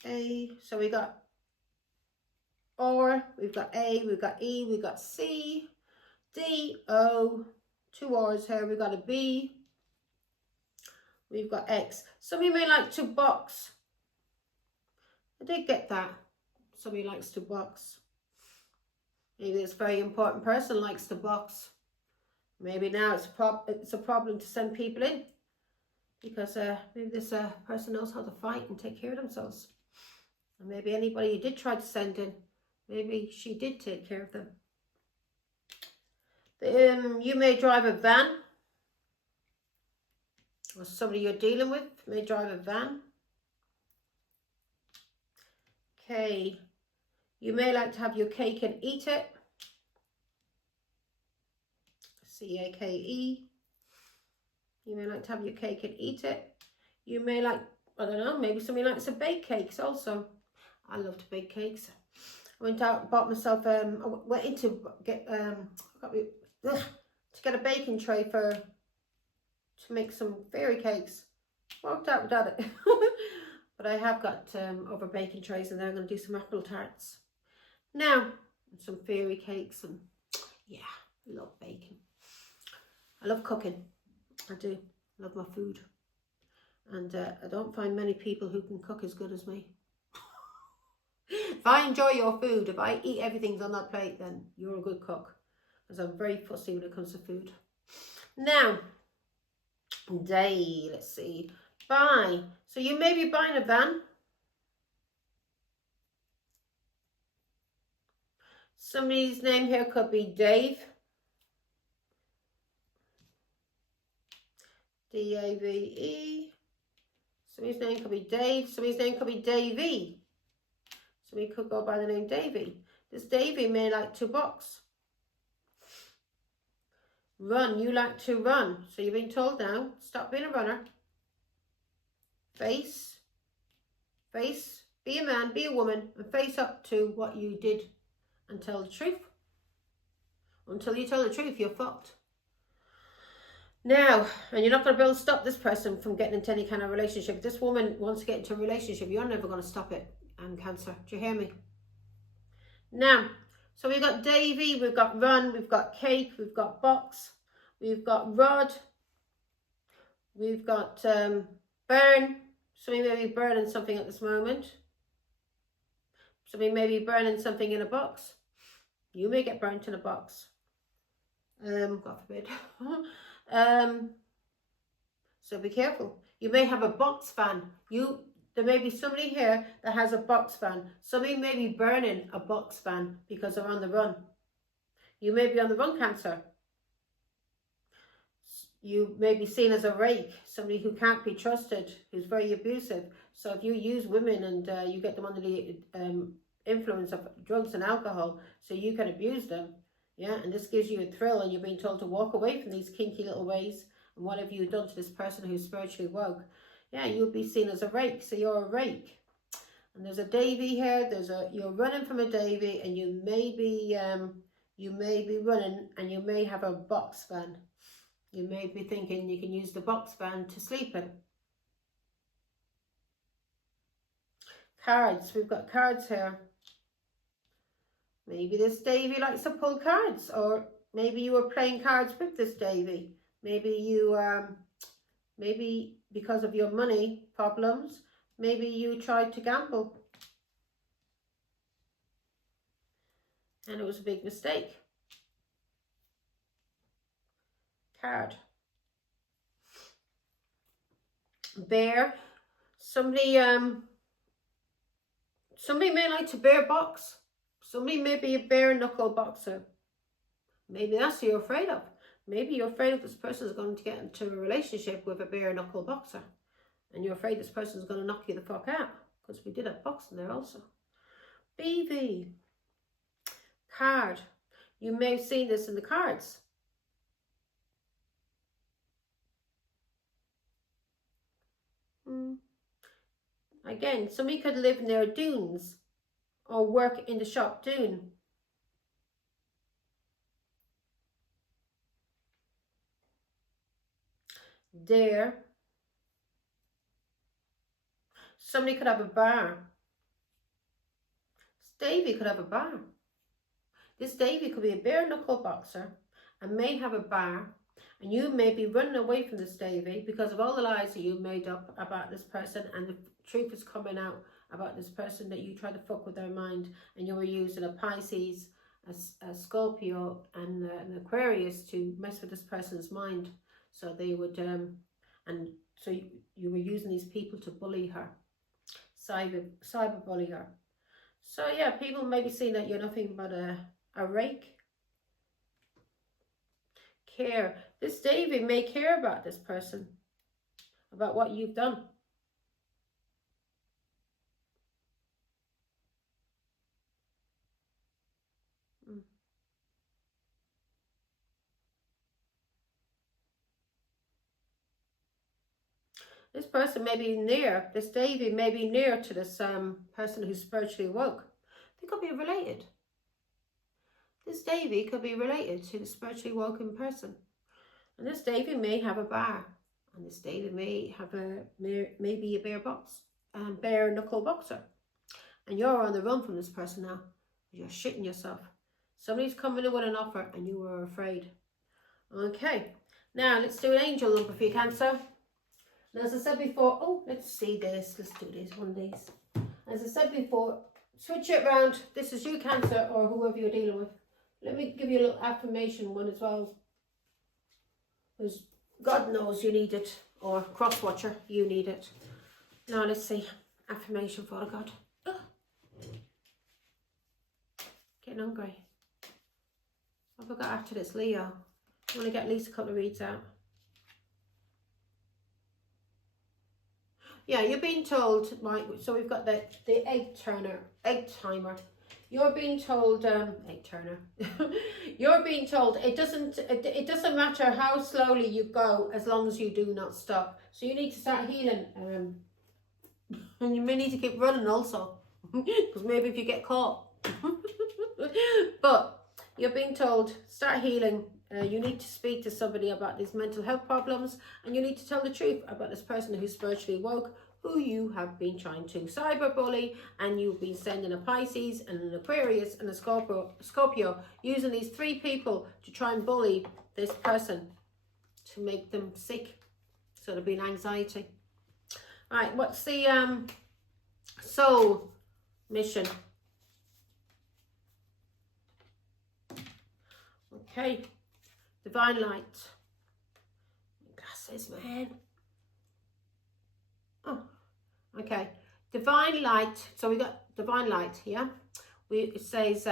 A. So we got or, we've got A, we've got E, we've got C, D, O, 2 R's here, we've got a B, we've got X. Somebody may like to box. I did get that. Somebody likes to box. Maybe this very important person likes to box. Maybe now it's a problem to send people in. Because maybe this person knows how to fight and take care of themselves. And maybe anybody you did try to send in, maybe she did take care of them. You may drive a van. Or somebody you're dealing with may drive a van. Okay. You may like to have your cake and eat it. C-A-K-E. You may like to have your cake and eat it. You may like, I don't know, maybe somebody likes to bake cakes also. I love to bake cakes. I went out and bought myself, I went in to get, to get a baking tray to make some fairy cakes. Worked out without it. But I have got other baking trays and then I'm going to do some apple tarts. Now, some fairy cakes and yeah, I love baking. I love cooking. I do. Love my food. And I don't find many people who can cook as good as me. If I enjoy your food, if I eat everything's on that plate, then you're a good cook. Because I'm very fussy when it comes to food. Now, day, let's see. Buy. So you may be buying a van. Somebody's name here could be Dave. D-A-V-E. Somebody's name could be Dave. Somebody's name could be Davey. Somebody could go by the name Davey. This Davey may like to box. Run. You like to run. So you're being told now, stop being a runner. Face. Be a man, be a woman, and face up to what you did and tell the truth. Until you tell the truth, you're fucked. Now, and you're not going to be able to stop this person from getting into any kind of relationship. If this woman wants to get into a relationship, you're never going to stop it. Cancer, do you hear me? Now, so we've got Davey, we've got Run, we've got Cake, we've got Box, we've got Rod, we've got Burn. Somebody may be burning something at this moment. Somebody may be burning something in a box. You may get burnt in a box. God forbid. So be careful. You may have a box fan. There may be somebody here that has a box fan. Somebody may be burning a box fan because they're on the run. You may be on the run, Cancer. You may be seen as a rake, somebody who can't be trusted, who's very abusive. So if you use women and you get them under the influence of drugs and alcohol, so you can abuse them, yeah, and this gives you a thrill, and you're being told to walk away from these kinky little ways, and what have you done to this person who's spiritually woke? Yeah, you'll be seen as a rake, so you're a rake. And there's a Davy here. You're running from a Davy, and you may be running, and you may have a box fan. You may be thinking you can use the box fan to sleep in. Cards. We've got cards here. Maybe this Davy likes to pull cards, or maybe you were playing cards with this Davy. Maybe you, maybe because of your money problems, maybe you tried to gamble. And it was a big mistake. Card. Bear. Somebody may like to bear box. Somebody may be a bare knuckle boxer. Maybe that's what you're afraid of. Maybe you're afraid of this person is going to get into a relationship with a bare knuckle boxer. And you're afraid this person is going to knock you the fuck out. Because we did have boxing there also. BV. Card. You may have seen this in the cards. Again, somebody could live near dunes or work in the shop dune. There. Somebody could have a bar. Davy could have a bar. This Davy could be a bare knuckle boxer and may have a bar, and you may be running away from this Davy because of all the lies that you made up about this person, and the truth is coming out about this person that you tried to fuck with their mind, and you were using a Pisces, a Scorpio, and an Aquarius to mess with this person's mind. So they would, and so you were using these people to bully her, cyber bully her. So yeah, people may be seeing that you're nothing but a rake. Care. This Davy may care about this person, about what you've done. This person may be near, this Davy may be near to this person who's spiritually awoke. They could be related. This Davy could be related to the spiritually awoken person. And this Davy may have a bar. And this Davy may have maybe a bare knuckle boxer. And you're on the run from this person now. You're shitting yourself. Somebody's coming in with an offer and you were afraid. Okay. Now let's do an angel number for you, Cancer. And as I said before, let's see this. Let's do this, one of these. As I said before, switch it around. This is you, Cancer, or whoever you're dealing with. Let me give you a little affirmation one as well. Because God knows you need it. Or cross-watcher, you need it. Now let's see. Affirmation, Father God. Ugh. Getting hungry. I forgot after this, Leo. I want to get at least a couple of reads out. Yeah, you're being told, right, so we've got the egg timer. You're being told, egg turner. You're being told it doesn't matter how slowly you go as long as you do not stop. So you need to start healing. And you may need to keep running also. Because maybe if you get caught. But you're being told, start healing. You need to speak to somebody about these mental health problems, and you need to tell the truth about this person who's spiritually woke, who you have been trying to cyberbully, and you've been sending a Pisces and an Aquarius and a Scorpio, using these three people to try and bully this person to make them sick, so there'll be an anxiety. All right, what's the soul mission? Okay. Divine light. Glasses, man. Oh, okay. Divine light. So we got divine light here. It says,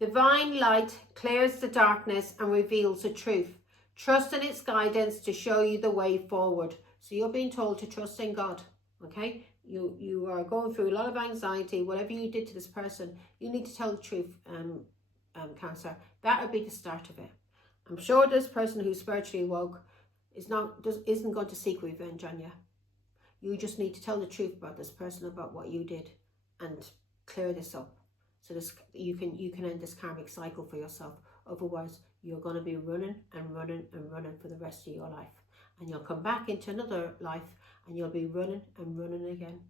divine light clears the darkness and reveals the truth. Trust in its guidance to show you the way forward. So you're being told to trust in God. Okay. You are going through a lot of anxiety. Whatever you did to this person, you need to tell the truth, Cancer. That would be the start of it. I'm sure this person who's spiritually woke isn't going to seek revenge on you. You just need to tell the truth about this person, about what you did, and clear this up, so you can end this karmic cycle for yourself. Otherwise, you're going to be running and running and running for the rest of your life, and you'll come back into another life and you'll be running and running again.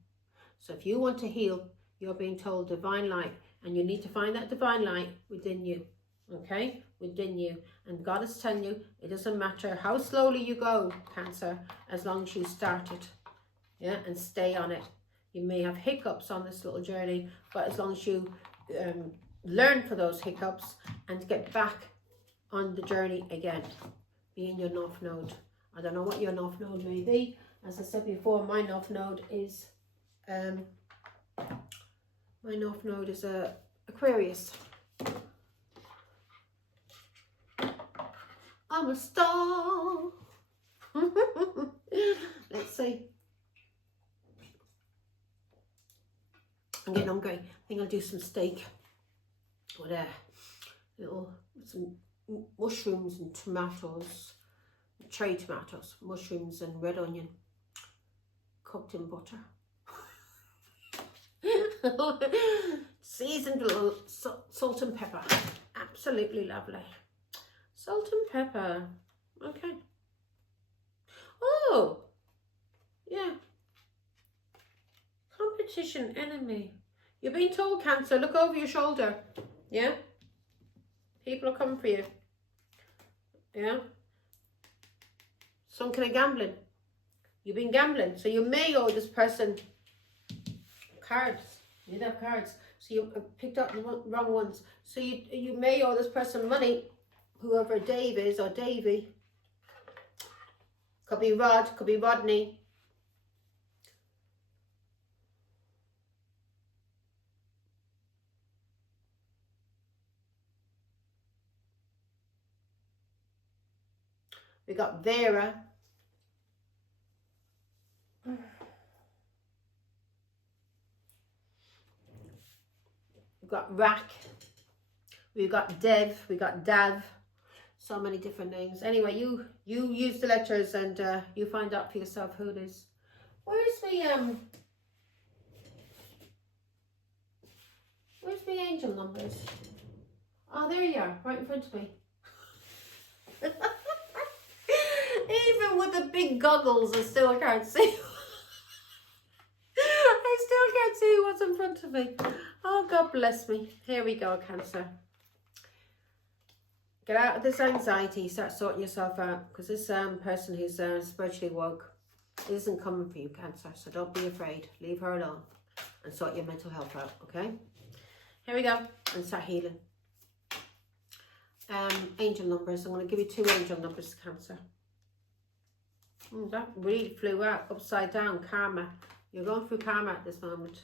So if you want to heal, you're being told divine light, and you need to find that divine light within you. Okay, within you. And God is telling you, it doesn't matter how slowly you go, Cancer, as long as you start it. Yeah, and stay on it. You may have hiccups on this little journey, but as long as you learn for those hiccups and get back on the journey again, be in your North Node. I don't know what your North Node may be. As I said before, my North Node is Aquarius. I'm a star. Let's see. I'm getting hungry. I think I'll do some steak with some mushrooms and tomatoes, cherry tomatoes, mushrooms and red onion, cooked in butter. Seasoned with salt and pepper. Absolutely lovely. Salt and pepper. Okay. Oh, yeah. Competition, enemy. You're being told, Cancer, look over your shoulder. Yeah? People are coming for you. Yeah? Some kind of gambling. You've been gambling. So you may owe this person cards. You have cards. So you picked up the wrong ones. So you may owe this person money. Whoever Dave is, or Davy. Could be Rod, could be Rodney. We got Vera. We've got Rack. We've got Dev. We got Dav. So many different names. Anyway, you use the letters and you find out for yourself who it is. Where's the angel numbers? Oh, there you are, right in front of me. Even with the big goggles, I still can't see. I still can't see what's in front of me. Oh, God bless me. Here we go, Cancer. Get out of this anxiety, start sorting yourself out, because this person who's spiritually woke isn't coming for you, Cancer. So don't be afraid. Leave her alone and sort your mental health out, okay? Here we go, and start healing. Angel numbers. I'm going to give you 2 angel numbers, Cancer. That really flew out upside down. Karma. You're going through karma at this moment,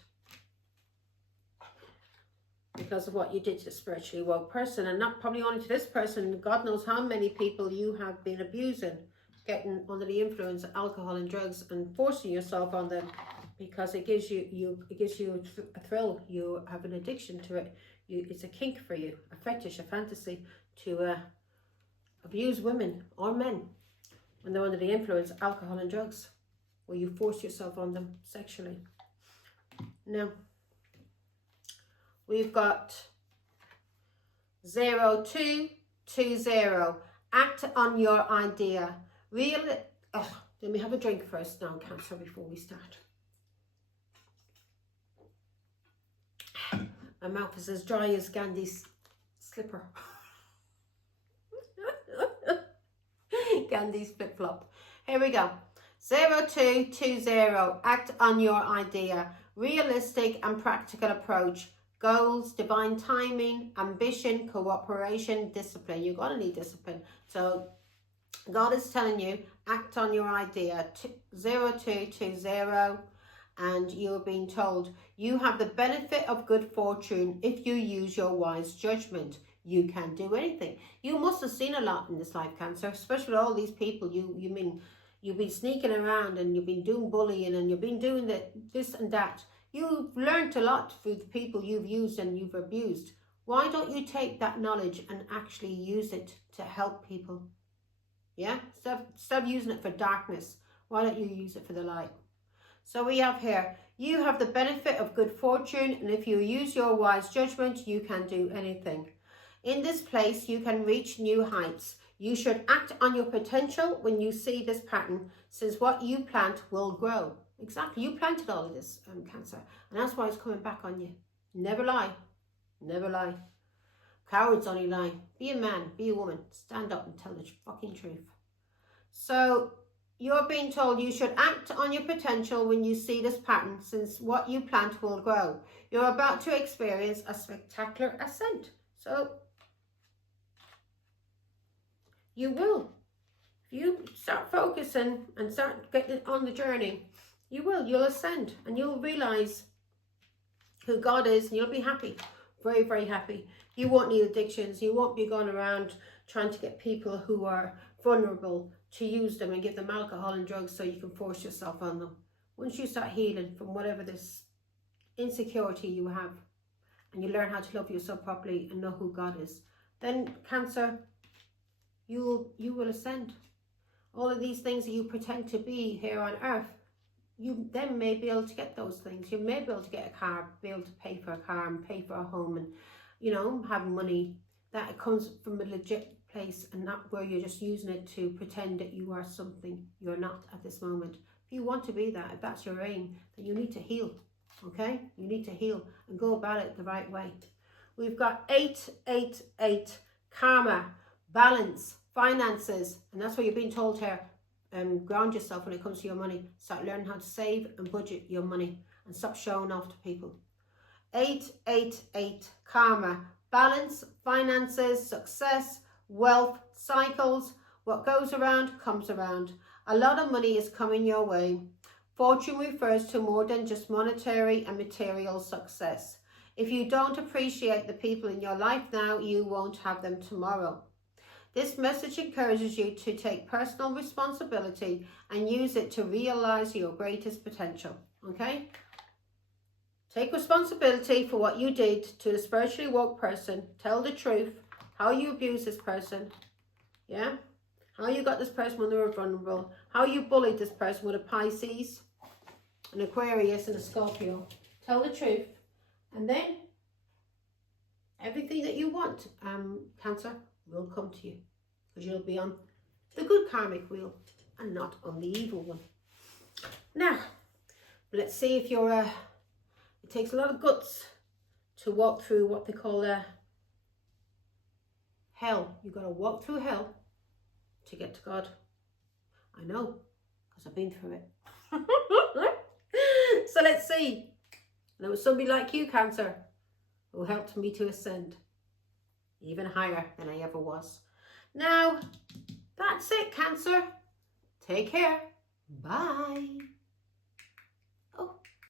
because of what you did to the spiritually woke person, and not probably only to this person. God knows how many people you have been abusing, getting under the influence of alcohol and drugs and forcing yourself on them, because it gives you a thrill. You have an addiction to it. It's a kink for you, a fetish, a fantasy to abuse women or men when they're under the influence of alcohol and drugs, where you force yourself on them sexually. Now, we've got 0220. Act on your idea. Let me have a drink first now, Cancer, before we start. My mouth is as dry as Gandhi's slipper. Gandhi's flip-flop. Here we go. 0220. Act on your idea. Realistic and practical approach. goals, divine timing, ambition, cooperation, discipline. You're going to need discipline. So God is telling you, act on your idea, 0220, and you're being told you have the benefit of good fortune if you use your wise judgment. You can do anything. You must have seen a lot in this life, Cancer, especially all these people. You've been sneaking around and you've been doing bullying and you've been doing this and that. You've learned a lot through the people you've used and you've abused. Why don't you take that knowledge and actually use it to help people? Yeah, stop using it for darkness. Why don't you use it for the light? So we have here, you have the benefit of good fortune, and if you use your wise judgment, you can do anything. In this place, you can reach new heights. You should act on your potential when you see this pattern, since what you plant will grow. Exactly, you planted all of this, Cancer, and that's why it's coming back on you. Never lie. Never lie. Cowards only lie. Be a man, be a woman. Stand up and tell the fucking truth. So you're being told you should act on your potential when you see this pattern, since what you plant will grow. You're about to experience a spectacular ascent. So you will. If you start focusing and start getting on the journey, you'll ascend and you'll realize who God is, and you'll be happy. Very, very happy. You won't need addictions. You won't be going around trying to get people who are vulnerable to use them and give them alcohol and drugs so you can force yourself on them. Once you start healing from whatever this insecurity you have, and you learn how to love yourself properly and know who God is, then Cancer, you will ascend. All of these things that you pretend to be here on earth, you then may be able to get those things. You may be able to get a car, be able to pay for a car and pay for a home, and have money that comes from a legit place, and not where you're just using it to pretend that you are something you're not at this moment. If you want to be that, if that's your aim, then you need to heal. Okay, you need to heal and go about it the right way. We've got 888, karma, balance, finances, and that's what you're being told here. Ground yourself when it comes to your money. Start learning how to save and budget your money, and stop showing off to people. 888, karma, balance, finances, success, wealth, cycles. What goes around comes around. A lot of money is coming your way. Fortune refers to more than just monetary and material success. If you don't appreciate the people in your life now, you won't have them tomorrow. This message encourages you to take personal responsibility and use it to realize your greatest potential. Okay? Take responsibility for what you did to the spiritually woke person. Tell the truth. How you abused this person. Yeah? How you got this person when they were vulnerable. How you bullied this person with a Pisces, an Aquarius, and a Scorpio. Tell the truth. And then everything that you want, Cancer, will come to you, because you'll be on the good karmic wheel and not on the evil one. Now, let's see if you're it takes a lot of guts to walk through what they call hell. You've got to walk through hell to get to God. I know, because I've been through it. So let's see. And it was somebody like you, Cancer, who helped me to ascend even higher than I ever was. Now, that's it, Cancer. Take care. Bye.